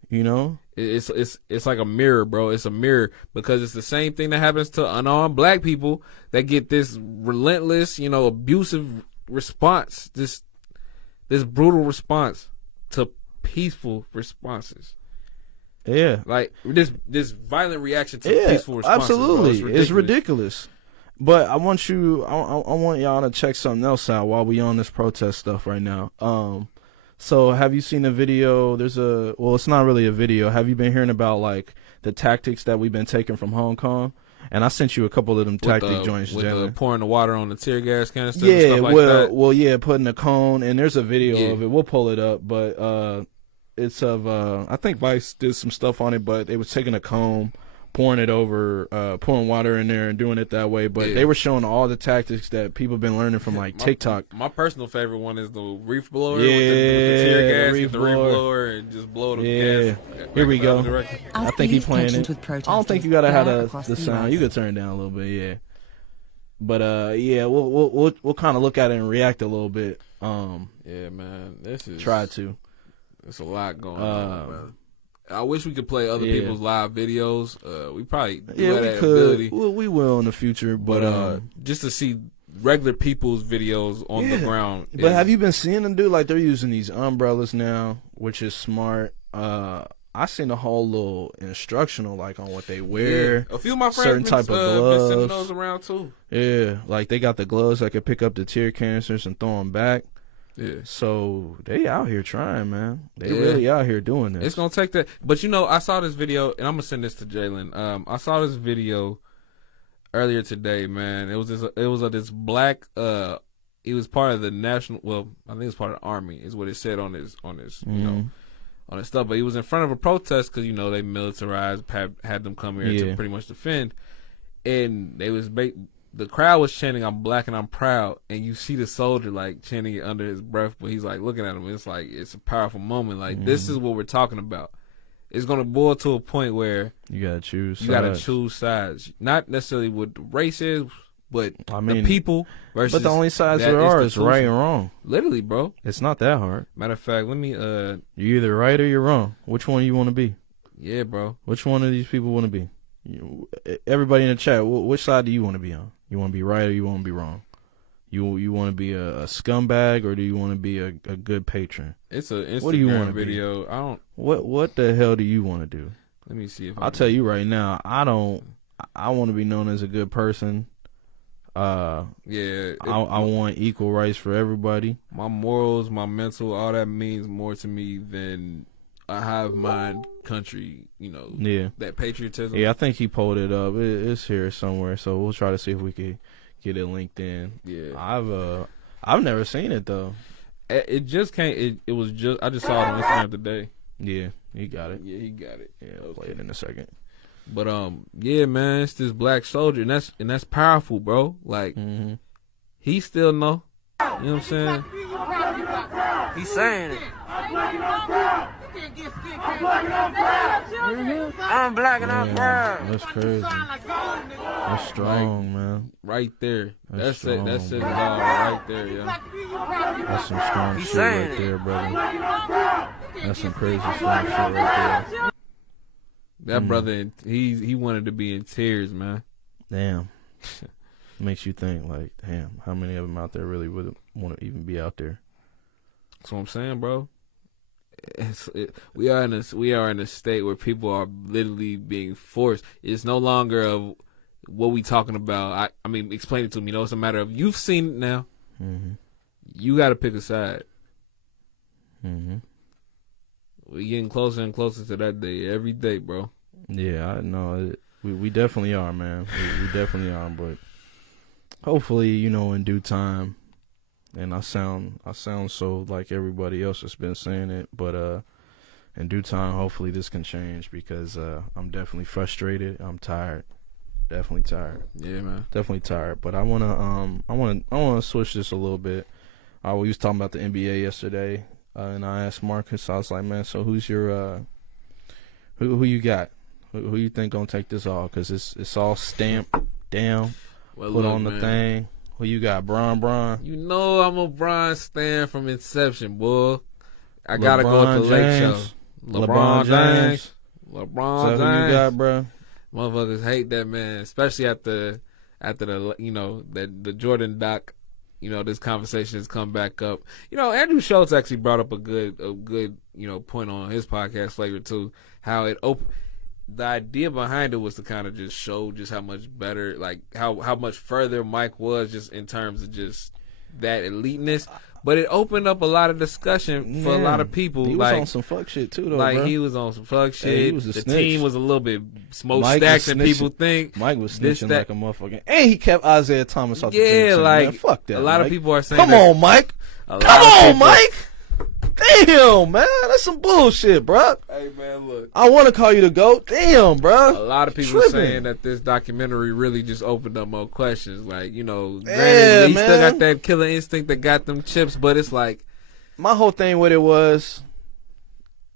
You know? It's like a mirror, bro. It's a mirror because it's the same thing that happens to unarmed black people that get this relentless, abusive response, this brutal response to peaceful responses. Yeah. Like this violent reaction to peaceful responses. Absolutely. Bro. It's ridiculous. But I want y'all to check something else out while we on this protest stuff right now. So have you seen a video? It's not really a video. Have you been hearing about like the tactics that we've been taking from Hong Kong? And I sent you a couple of them tactic joints, with Jalen. Pouring the water on the tear gas canister and stuff like that. Putting a cone, and there's a video of it. We'll pull it up, but it's of I think Vice did some stuff on it, but they was taking a cone, pouring it over, pouring water in there and doing it that way. But they were showing all the tactics that people have been learning from like TikTok. My personal favorite one is the reef blower with the tear gas, get the reef blower and just blow the gas. Here we go. I think he's playing it. I don't think you gotta have the sound. You could turn it down a little bit, yeah. But we'll kind of look at it and react a little bit. Yeah, man, try to. It's a lot going on, man. I wish we could play other people's live videos. We probably do have that ability. Well, we will in the future, but just to see regular people's videos on the ground. But have you been seeing them do like they're using these umbrellas now, which is smart. I seen a whole little instructional like on what they wear. Yeah. A few of my friends certain type of gloves. been sending those around too. Yeah, like they got the gloves that can pick up the tear canisters and throw them back. Yeah. So they out here trying, man. They really out here doing this. It's gonna take that. But I saw this video, and I'm gonna send this to Jalen. I saw this video earlier today, man. It was this black. He was part of the national. Well, I think it's part of the army. Is what it said on his on his stuff. But he was in front of a protest because they militarized, had them come here to pretty much defend, and they was. The crowd was chanting, "I'm black and I'm proud," and you see the soldier like chanting it under his breath, but he's like looking at him. It's like it's a powerful moment. Like this is what we're talking about. It's gonna boil to a point where you gotta choose. You gotta choose sides, not necessarily what the race is, but the people versus. But the only sides there are is right and wrong. Literally, bro. It's not that hard. Matter of fact, let me. You're either right or you're wrong. Which one you want to be? Yeah, bro. Which one of these people want to be? Everybody in the chat, which side do you want to be on? You want to be right or you want to be wrong? You want to be a scumbag or do you want to be a good patron? It's an Instagram what do you want to video. Be? I don't. What the hell do you want to do? Let me see if I'll tell you right now. I want to be known as a good person. I want equal rights for everybody. My morals, my mental, all that means more to me than a hive mind country, Yeah. that patriotism. Yeah, I think he pulled it up. It's here somewhere, so we'll try to see if we can get it linked in. Yeah. I've never seen it though. It just can't. It was just. I just saw it on Instagram today. Yeah, he got it. Yeah, he got it. Yeah, I'll play it in a second. But yeah, man, it's this black soldier, and that's powerful, bro. Like, he still know. You know what I'm saying? He's saying it. I'm black and I'm proud. That's crazy. That's strong, man. Right there. That's it. strong, That's it. bro. Right there, yeah. That's some strong He's shit saying right it. there, brother. That's some crazy strong shit right there. That brother, he wanted to be in tears, man. Damn. Makes you think, like, damn, how many of them out there really would want to even be out there? That's what I'm saying, bro. We are in a state where people are literally being forced. It's no longer of what we talking about. I mean, explain it to me. It's a matter of you've seen it now. You got to pick a side. We're getting closer and closer to that day every day, bro. Yeah, I know. We definitely are, man. We definitely are, but hopefully, in due time. And I sound so like everybody else has been saying it, but in due time, hopefully this can change because I'm definitely frustrated. I'm tired, definitely tired. Yeah, man, definitely tired. But I wanna switch this a little bit. We was talking about the NBA yesterday, and I asked Marcus. I was like, man, so who's your who you got? Who you think gonna take this all? Because it's all stamped down, put on the thing. Who you got, Bron? I'm a Bron stan from inception, boy. I gotta go with the Lake Show. LeBron James. LeBron James. Who you got, bro? Motherfuckers hate that man, especially after the the Jordan doc. This conversation has come back up. Andrew Schultz actually brought up a good point on his podcast Flavor too. How it opened. The idea behind it was to kind of just show just how much better, like how much further Mike was just in terms of just that eliteness. But it opened up a lot of discussion for a lot of people. He was on some fuck shit too, though. Bro. He was on some fuck shit. Hey, he was a the snitch. team was a little bit more stacked than people think. Mike was snitching like a motherfucker, and he kept Isaiah Thomas off the bench. Yeah, like man. Fuck that. A lot Mike. of people are saying, "Come on, Mike. Come on, Mike." Damn, man, that's some bullshit, bro. Hey, man, look. I want to call you the GOAT. Damn, bro. A lot of people are saying that this documentary really just opened up more questions. Like, yeah, he man. still got that killer instinct that got them chips, but it's like. My whole thing with it was,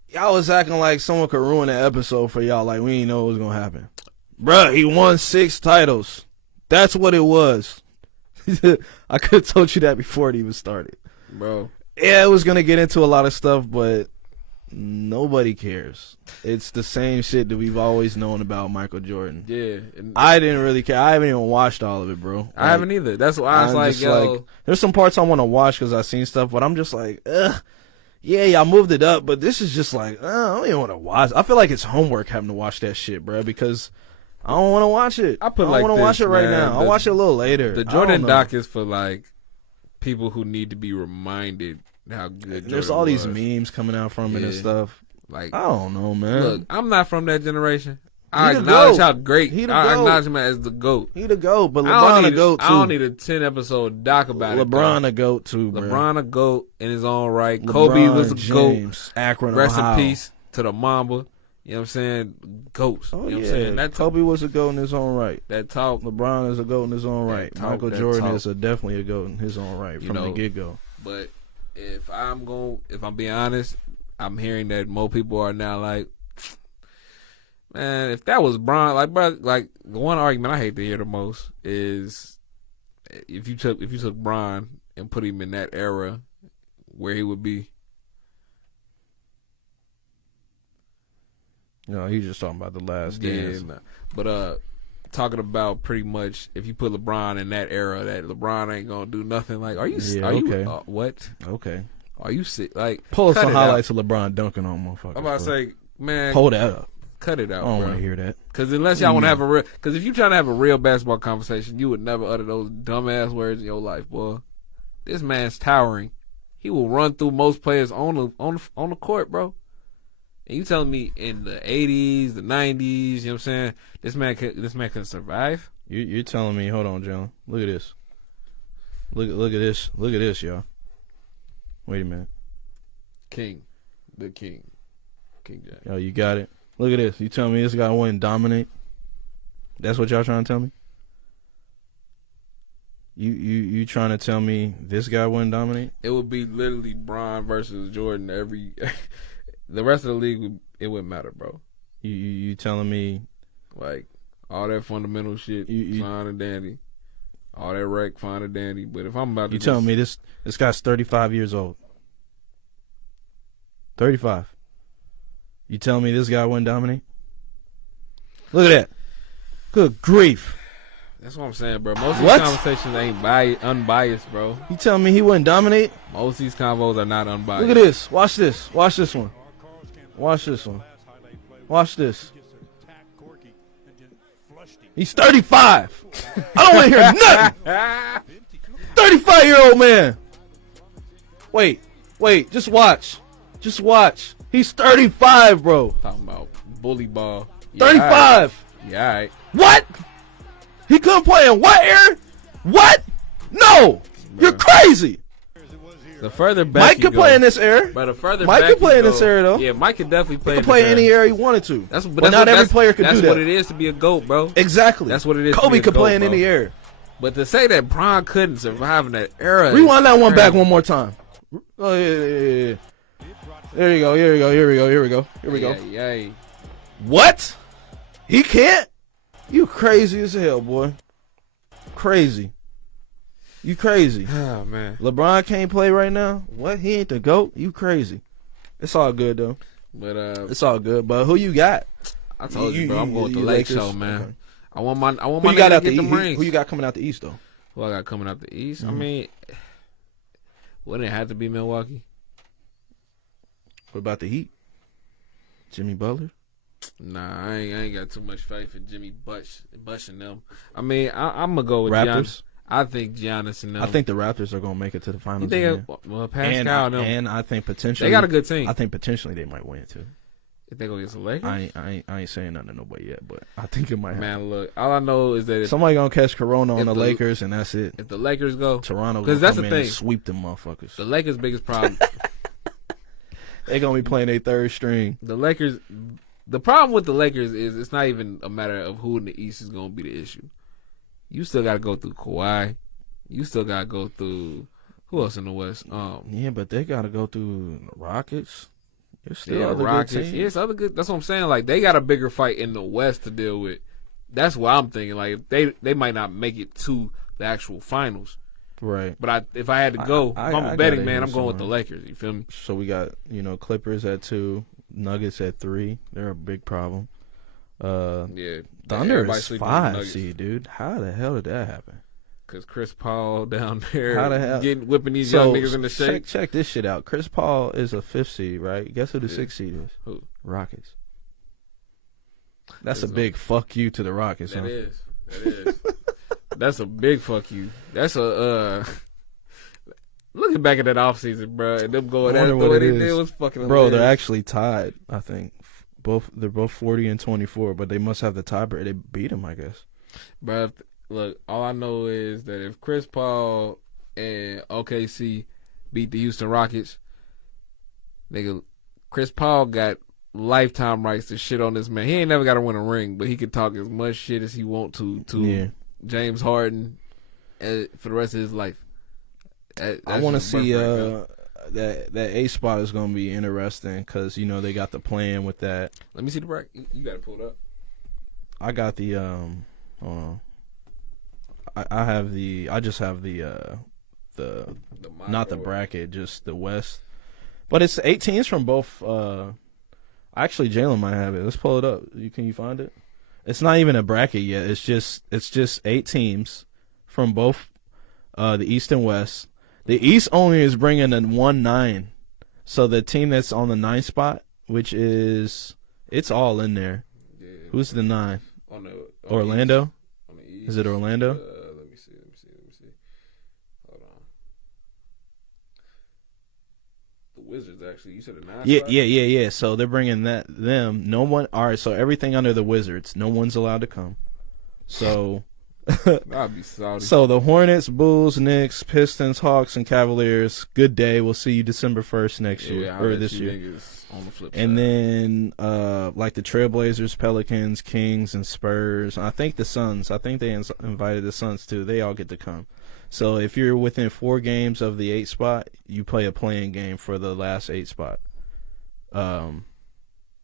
y'all was acting like someone could ruin that episode for y'all. Like, we didn't know what was going to happen. Bruh, he won 6 titles. That's what it was. I could have told you that before it even started. Bro. Yeah, it was going to get into a lot of stuff, but nobody cares. It's the same shit that we've always known about Michael Jordan. Yeah. I didn't really care. I haven't even watched all of it, bro. I haven't either. That's why I was like, yo. There's some parts I want to watch because I've seen stuff, but I'm just like, ugh. Yeah, y'all moved it up, but this is just like, I don't even want to watch. I feel like it's homework having to watch that shit, bro, because I don't want to watch it. I don't want to watch it right now. I'll watch it a little later. The Jordan doc is for, like, people who need to be reminded how good Jordan There's all was. these memes coming out from it and stuff. Like, I don't know, man. Look, I'm not from that generation. I acknowledge how great. I acknowledge him as the GOAT. He the GOAT, but LeBron a GOAT too. I don't need a 10-episode doc about it. LeBron a GOAT too, bro. LeBron a GOAT in his own right. LeBron Kobe was a James, GOAT. Akron, Rest Ohio. in peace to the Mamba. You know what I'm saying? GOATs. Oh, you know yeah. what I'm saying? That Kobe was a GOAT in his own right. That talk. LeBron is a GOAT in his own right. Michael Jordan is definitely a GOAT in his own right from the get-go. But if I'm being honest, I'm hearing that more people are now like, man, if that was Bron, like, bro, like the one argument I hate to hear the most is if you took Bron and put him in that era, where he would be. He's just talking about the last dance. Yeah, but talking about pretty much if you put LeBron in that era, that LeBron ain't gonna do nothing. Like, are you? What? Okay. Are you sick? Like, pull up some highlights of LeBron dunking on motherfuckers. I'm about to say, man, pull that up. Cut it out. I don't want to hear that. Because unless y'all want to have a real, because if you trying to have a real basketball conversation, you would never utter those dumbass words in your life, boy. This man's towering. He will run through most players on the court, bro. And you telling me in the 80s, the 90s, you know what I'm saying? This man can survive? You're telling me? Hold on, John. Look at this. Look at this. Look at this, y'all. Wait a minute. King James. Yo, you got it. Look at this. You telling me this guy wouldn't dominate? That's what y'all trying to tell me? You trying to tell me this guy wouldn't dominate? It would be literally Bron versus Jordan the rest of the league, it wouldn't matter, bro. You telling me like all that fundamental shit, fine and dandy. All that wreck, fine and dandy. But if I'm about to, you telling me this guy's 35 years old? 35. You telling me this guy wouldn't dominate? Look at that. Good grief. That's what I'm saying, bro. Most of these conversations ain't unbiased, bro. You telling me he wouldn't dominate? Most of these convos are not unbiased. Look at this. Watch this. Watch this one. Watch this one. Watch this. He's 35. I don't want to hear nothing. 35-year-old man. Wait. Just watch. Just watch. He's 35, bro. Talking about bully ball. 35. Yeah, all right. What? He couldn't play in what era? What? No. Bro. You're crazy. The further back Mike could play in this era. But the further Mike back could play in go, this era, though. Yeah, Mike could definitely play. He could play in any era he wanted to. But not every player could do that. That's what it is to be a GOAT, bro. Exactly. That's what it is. Kobe could play in bro. any era. But to say that Bron couldn't survive in that era. Rewind that one back one more time. Oh, yeah. There you go. Here we go. Yeah. What? He can't? You crazy as hell, boy. Crazy. You crazy. Oh, man. LeBron can't play right now? What? He ain't the GOAT? You crazy. It's all good, though. But it's all good. But who you got? I told you, bro. I'm going with the Lake Show, man. Okay. I want my who you got out the East? Who you got coming out the East, though? Who I got coming out the East? I mean, wouldn't it have to be Milwaukee? What about the Heat? Jimmy Butler? Nah, I ain't got too much faith in Jimmy Bush and them. I mean, I'm gonna go with Raptors. Giannis. I think Giannis and them. I think the Raptors are gonna make it to the finals. Well, Pascal and I think potentially they got a good team. I think potentially they might win too. If they go against the Lakers, I ain't saying nothing to nobody yet, but I think it might happen. Man, look, all I know is that somebody gonna catch Corona on the Lakers, and that's it. If the Lakers go, Toronto, because that's the thing, sweep them motherfuckers. The Lakers' biggest problem. They gonna be playing their third string. The Lakers. The problem with the Lakers is it's not even a matter of who in the East is gonna be the issue. You still got to go through Kawhi. You still got to go through who else in the West? Yeah, but they got to go through the Rockets. There's still other Rockets. Good teams. Yeah, it's other good. That's what I'm saying. Like they got a bigger fight in the West to deal with. That's what I'm thinking. Like they might not make it to the actual finals. Right. But if I had to go, if I'm a betting man, I'm going with the Lakers. You feel me? So we got Clippers at 2, Nuggets at 3. They're a big problem. Yeah. Thunder is 5 seed, dude. How the hell did that happen? Because Chris Paul down there How the hell? whipping these young niggas in the shake. Check this shit out. Chris Paul is a 5th seed, right? Guess who the 6th seed is? Who? Rockets. That's a big fuck you to the Rockets. That is. That's a big fuck you. That's a looking back at that offseason, bro, and them going at it was fucking bro. hilarious. They're actually tied. I think they're both 40 and 24, but they must have the tiebreaker. They beat them, I guess. Bro, look, all I know is that if Chris Paul and OKC beat the Houston Rockets, nigga, Chris Paul got lifetime rights to shit on this man. He ain't never got to win a ring, but he could talk as much shit as he want to James Harden for the rest of his life. I want to see that A spot is going to be interesting because they got the plan with that. Let me see the bracket. You got to pull it up. I got the hold on. I just have the not the bracket, just the West. But it's 8 teams from both. Actually, Jalen might have it. Let's pull it up. Can you find it? It's not even a bracket yet. It's just 8 teams from both the East and West. The East only is bringing in 1-9. So the team that's on the 9th spot, which is it's all in there. Yeah. Who's the 9? Orlando. On the East. Is it Orlando? Let me see. Hold on. The Wizards, actually. You said a 9 Yeah, spot? yeah. So they're bringing them. No one. All right. So everything under the Wizards, no one's allowed to come. So. That'd be salty. So the Hornets, Bulls, Knicks, Pistons, Hawks, and Cavaliers. Good day. We'll see you December 1st next year or this year. On the flip And side. then like the Trailblazers, Pelicans, Kings, and Spurs. I think the Suns. I think they invited the Suns too. They all get to come. So if you're within 4 games of the 8 spot, you play a playing game for the last 8 spot.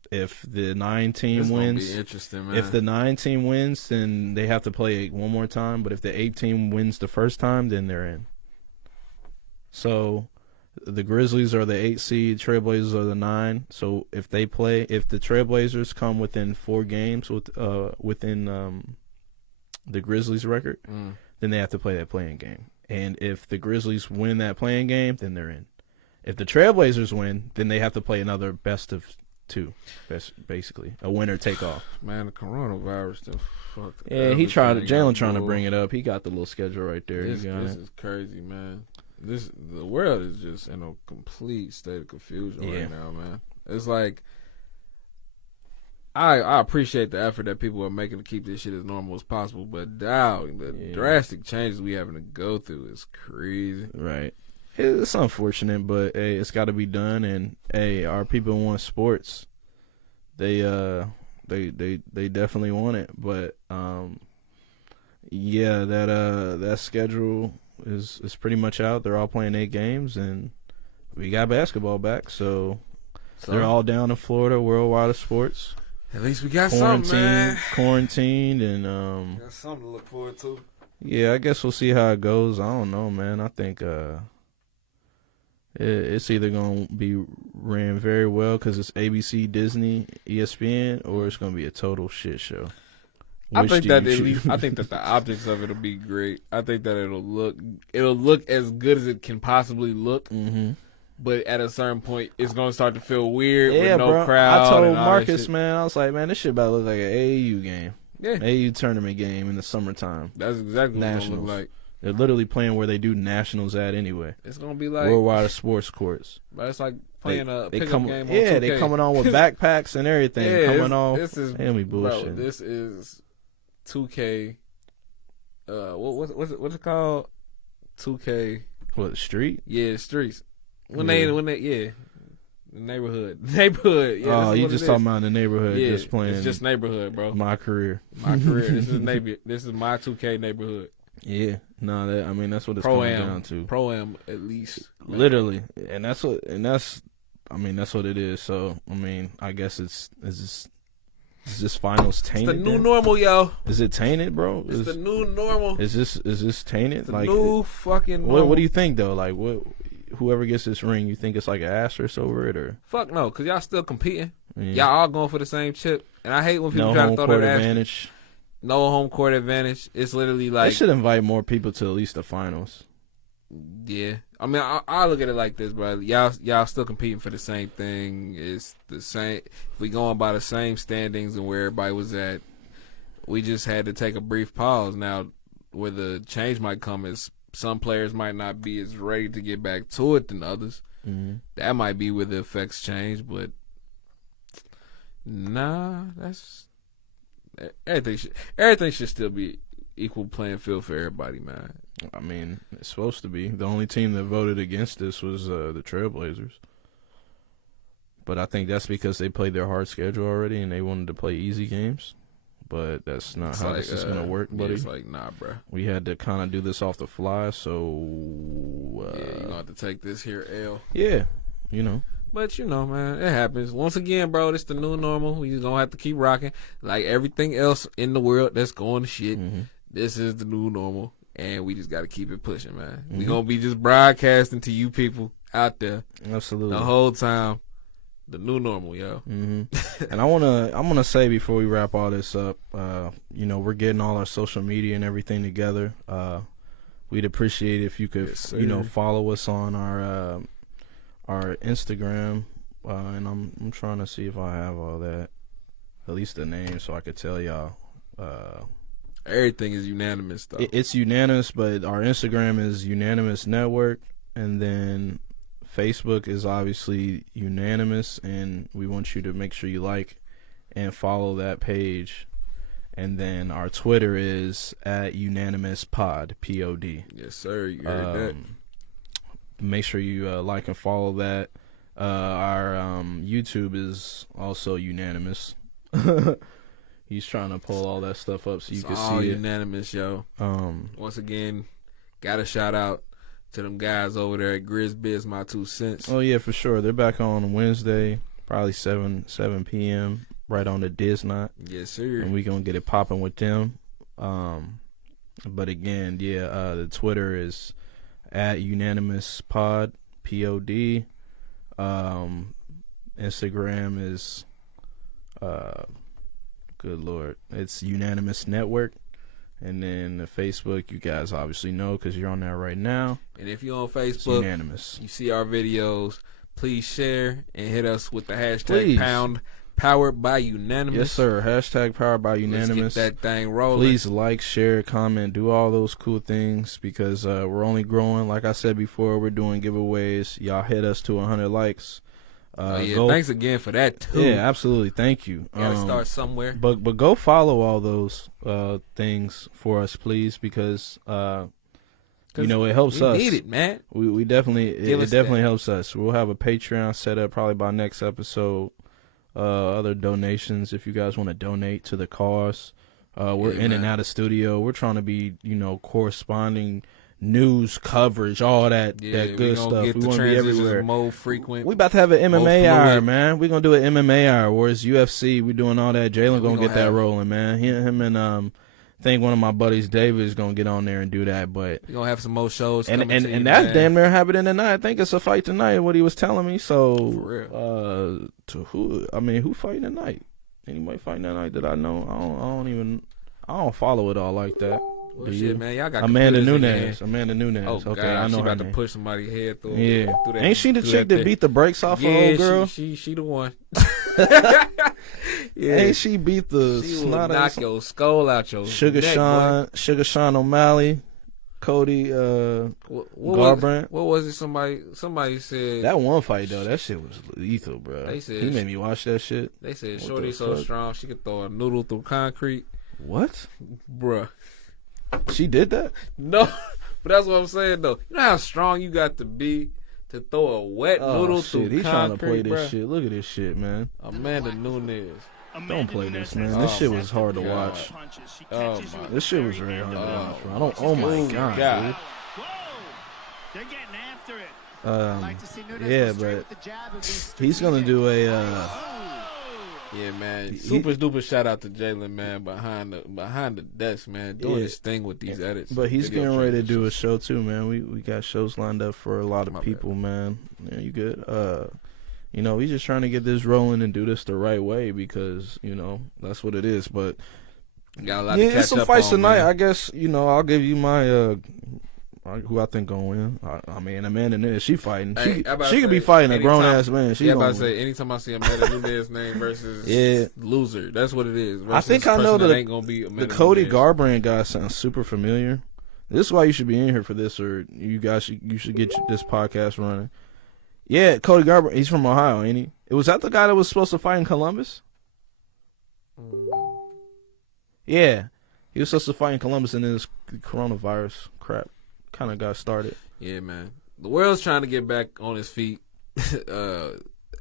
If the 9 team wins, be interesting, man. if the 9 team wins, then they have to play one more time. But if the 8 team wins the first time, then they're in. So the Grizzlies are the 8 seed, Trailblazers are the 9. So if the Trailblazers come within 4 games within the Grizzlies record, then they have to play that playing game. And if the Grizzlies win that playing game, then they're in. If the Trailblazers win, then they have to play another best of 2, basically a winner take all. Man, the coronavirus stuff fucked. Yeah, Jalen trying to bring it up. He got the little schedule right there. This is crazy, man. The world is just in a complete state of confusion right now, man. It's like I appreciate the effort that people are making to keep this shit as normal as possible, but the drastic changes we having to go through is crazy. Right. It's unfortunate, but hey, it's got to be done. And hey, our people want sports. They definitely want it. But yeah, that schedule is pretty much out. They're all playing 8 games, and we got basketball back, so they're all down in Florida. Worldwide of sports. At least we got something, man. Quarantined, and got something to look forward to. Yeah, I guess we'll see how it goes. I don't know, man. I think it's either going to be ran very well because it's ABC, Disney, ESPN, or it's going to be a total shit show. I think that the optics of it will be great. I think that it'll look as good as it can possibly look. Mm-hmm. But at a certain point, it's going to start to feel weird with no bro. crowd. I told and all Marcus, man, I was like, man, this shit about to look like an AAU game. Yeah. AAU tournament game in the summertime. That's exactly what it's going to look like. They're literally playing where they do nationals at anyway. It's going to be like worldwide of sports courts. But it's like playing a pickup game on 2K. Yeah, they coming on with backpacks and everything. This is bullshit. Bro, this is 2K. What's it called? 2K. What, the street? Yeah, the streets. The neighborhood. Yeah, you just talking about the neighborhood? Yeah, just playing. It's just neighborhood, bro. My career. This is my 2K neighborhood. Yeah, that's what it's coming down to. Pro-am, at least. Man. Literally, that's what it is. So, I guess is this finals tainted? It's the new normal, yo. Is it tainted, bro? It's the new normal. Is this tainted? It's the new fucking normal. What do you think though? Like, whoever gets this ring, you think it's like an asterisk over it, or? Fuck no, because y'all still competing. Yeah. Y'all all going for the same chip. And I hate when people try to throw that advantage. No home court advantage. It's literally like... They should invite more people to at least the finals. Yeah. I look at it like this, bro. Y'all still competing for the same thing. It's the same... If we going by the same standings and where everybody was at, we just had to take a brief pause. Now, where the change might come is some players might not be as ready to get back to it than others. Mm-hmm. That might be where the effects change, but nah, that's everything should still be equal playing field for everybody, man. It's supposed to be. The only team that voted against this was the Trailblazers. But I think that's because they played their hard schedule already and they wanted to play easy games. But that's not how this is going to work, buddy. It's like, nah, bro. We had to kind of do this off the fly, so... you're going to have to take this here L. Yeah, But, man, it happens. Once again, bro, this the new normal. We just going to have to keep rocking. Like everything else in the world that's going to shit, this is the new normal. And we just got to keep it pushing, man. We going to be just broadcasting to you people out there. Absolutely. The whole time. The new normal, yo. And I'm gonna say before we wrap all this up, we're getting all our social media and everything together. We'd appreciate it if you could, follow us on our Instagram, and I'm trying to see if I have all that, at least the name, so I could tell y'all. Everything is unanimous, though. It's unanimous, but our Instagram is Unanimous Network, and then Facebook is obviously Unanimous, and we want you to make sure you like and follow that page. And then our Twitter is at Unanimous Pod, P-O-D. Yes, sir. You heard that. Make sure you like and follow that. Our YouTube is also Unanimous. He's trying to pull all that stuff up so you can see it. Unanimous, yo. Once again, got a shout out to them guys over there at Grizz Biz, my 2 cents. Oh yeah, for sure. They're back on Wednesday, probably 7 p.m. right on the Disney. Yes, sir. And we gonna get it popping with them. But again, the Twitter is at Unanimous Pod, P-O-D. Instagram is good Lord, it's Unanimous Network. And then the Facebook, you guys obviously know because you're on there right now. And if you're on Facebook, Unanimous. You see our videos, please share and hit us with the hashtag Please. Powered by Unanimous. Yes, sir. Hashtag Powered by Unanimous. Let's get that thing rolling. Please like, share, comment, do all those cool things because we're only growing. Like I said before, we're doing giveaways. Y'all hit us to 100 likes. Thanks again for that too. Yeah, absolutely. Thank you. Gotta start somewhere. But go follow all those things for us, please, because it helps us. We need it, man. We definitely it definitely helps us. We'll have a Patreon set up probably by next episode. Other donations if you guys want to donate to the cause. We're in and out of studio. We're trying to be corresponding news coverage, all that good stuff. We want to be everywhere. More frequent. We about to have an MMA hour, man. We're gonna do an MMA hour. Whereas UFC, we doing all that. Jalen gonna get that rolling, man. Him and I think one of my buddies, David, is gonna get on there and do that. But we're gonna have some more shows. And that's damn near happening tonight. I think it's a fight tonight. What he was telling me. So for real. To who? I mean, who fighting tonight? Anybody fighting tonight that I know? I don't follow it all like that. Well, shit, man, y'all got Amanda Nunes. Amanda Nunes. Oh, okay, God, I know she her about name. to push somebody's head through. Yeah, through that, ain't she the chick that beat the brakes off her old girl? She the one. Ain't she beat the she will knock your skull out your Sugar neck, Sean, Sugar Sean O'Malley, Cody Garbrandt. What was it? Somebody said that one fight though. That shit was lethal, bro. They said he made me watch that shit. They said Shorty so strong she could throw a noodle through concrete. What, bruh? She did that? No, but that's what I'm saying though. You know how strong you got to be to throw a wet noodle through He's concrete, trying to play this bruh. shit. Look at this shit, man. Amanda Nunes. Don't play this, man. This shit was hard to watch. Oh this shit was very hard to watch. Bro. I don't. Oh my god, dude. They're getting after it. Yeah, but he's gonna do a. Yeah, man. Super duper shout out to Jalen, man, behind the desk, man, doing his thing with these edits. But he's getting ready to do a show too, man. We got shows lined up for a lot of people, man. Yeah, you good? We just trying to get this rolling and do this the right way because that's what it is. But got a lot to catch it's some up fights on, tonight. man. I guess I'll give you my who I think gonna win. I mean, Amanda Nunes, she fighting. She could be fighting a grown ass man. She about to say anytime I see Amanda Nunes name versus loser, that's what it is. I think I know that ain't gonna be the Cody Garbrandt guy sounds super familiar. This is why you should be in here for this, or you guys you should get this podcast running. Yeah, Cody Garbrandt. He's from Ohio, ain't he? Was that the guy that was supposed to fight in Columbus? Yeah, he was supposed to fight in Columbus, and then this coronavirus crap kind of got started. Yeah, man. The world's trying to get back on its feet. I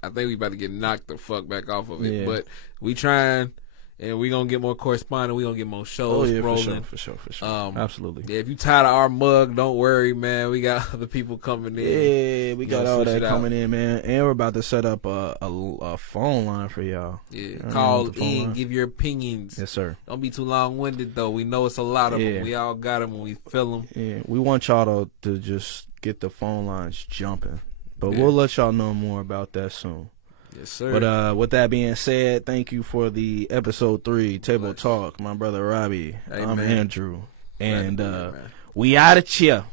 think we about to get knocked the fuck back off of it. Yeah. But we trying, and we going to get more corresponding. We going to get more shows rolling. For sure. Absolutely. Yeah, if you tired of our mug, don't worry, man. We got other people coming in. Yeah, we got all that coming in, man. And we're about to set up a phone line for y'all. Yeah, call in, give your opinions. Yes, sir. Don't be too long-winded, though. We know it's a lot of them. We all got them when we feel them. Yeah, we want y'all to just get the phone lines jumping. But we'll let y'all know more about that soon. Yes, sir. But with that being said, thank you for the episode 3 Table Talk. My brother Robbie. I'm Andrew. And we out of here.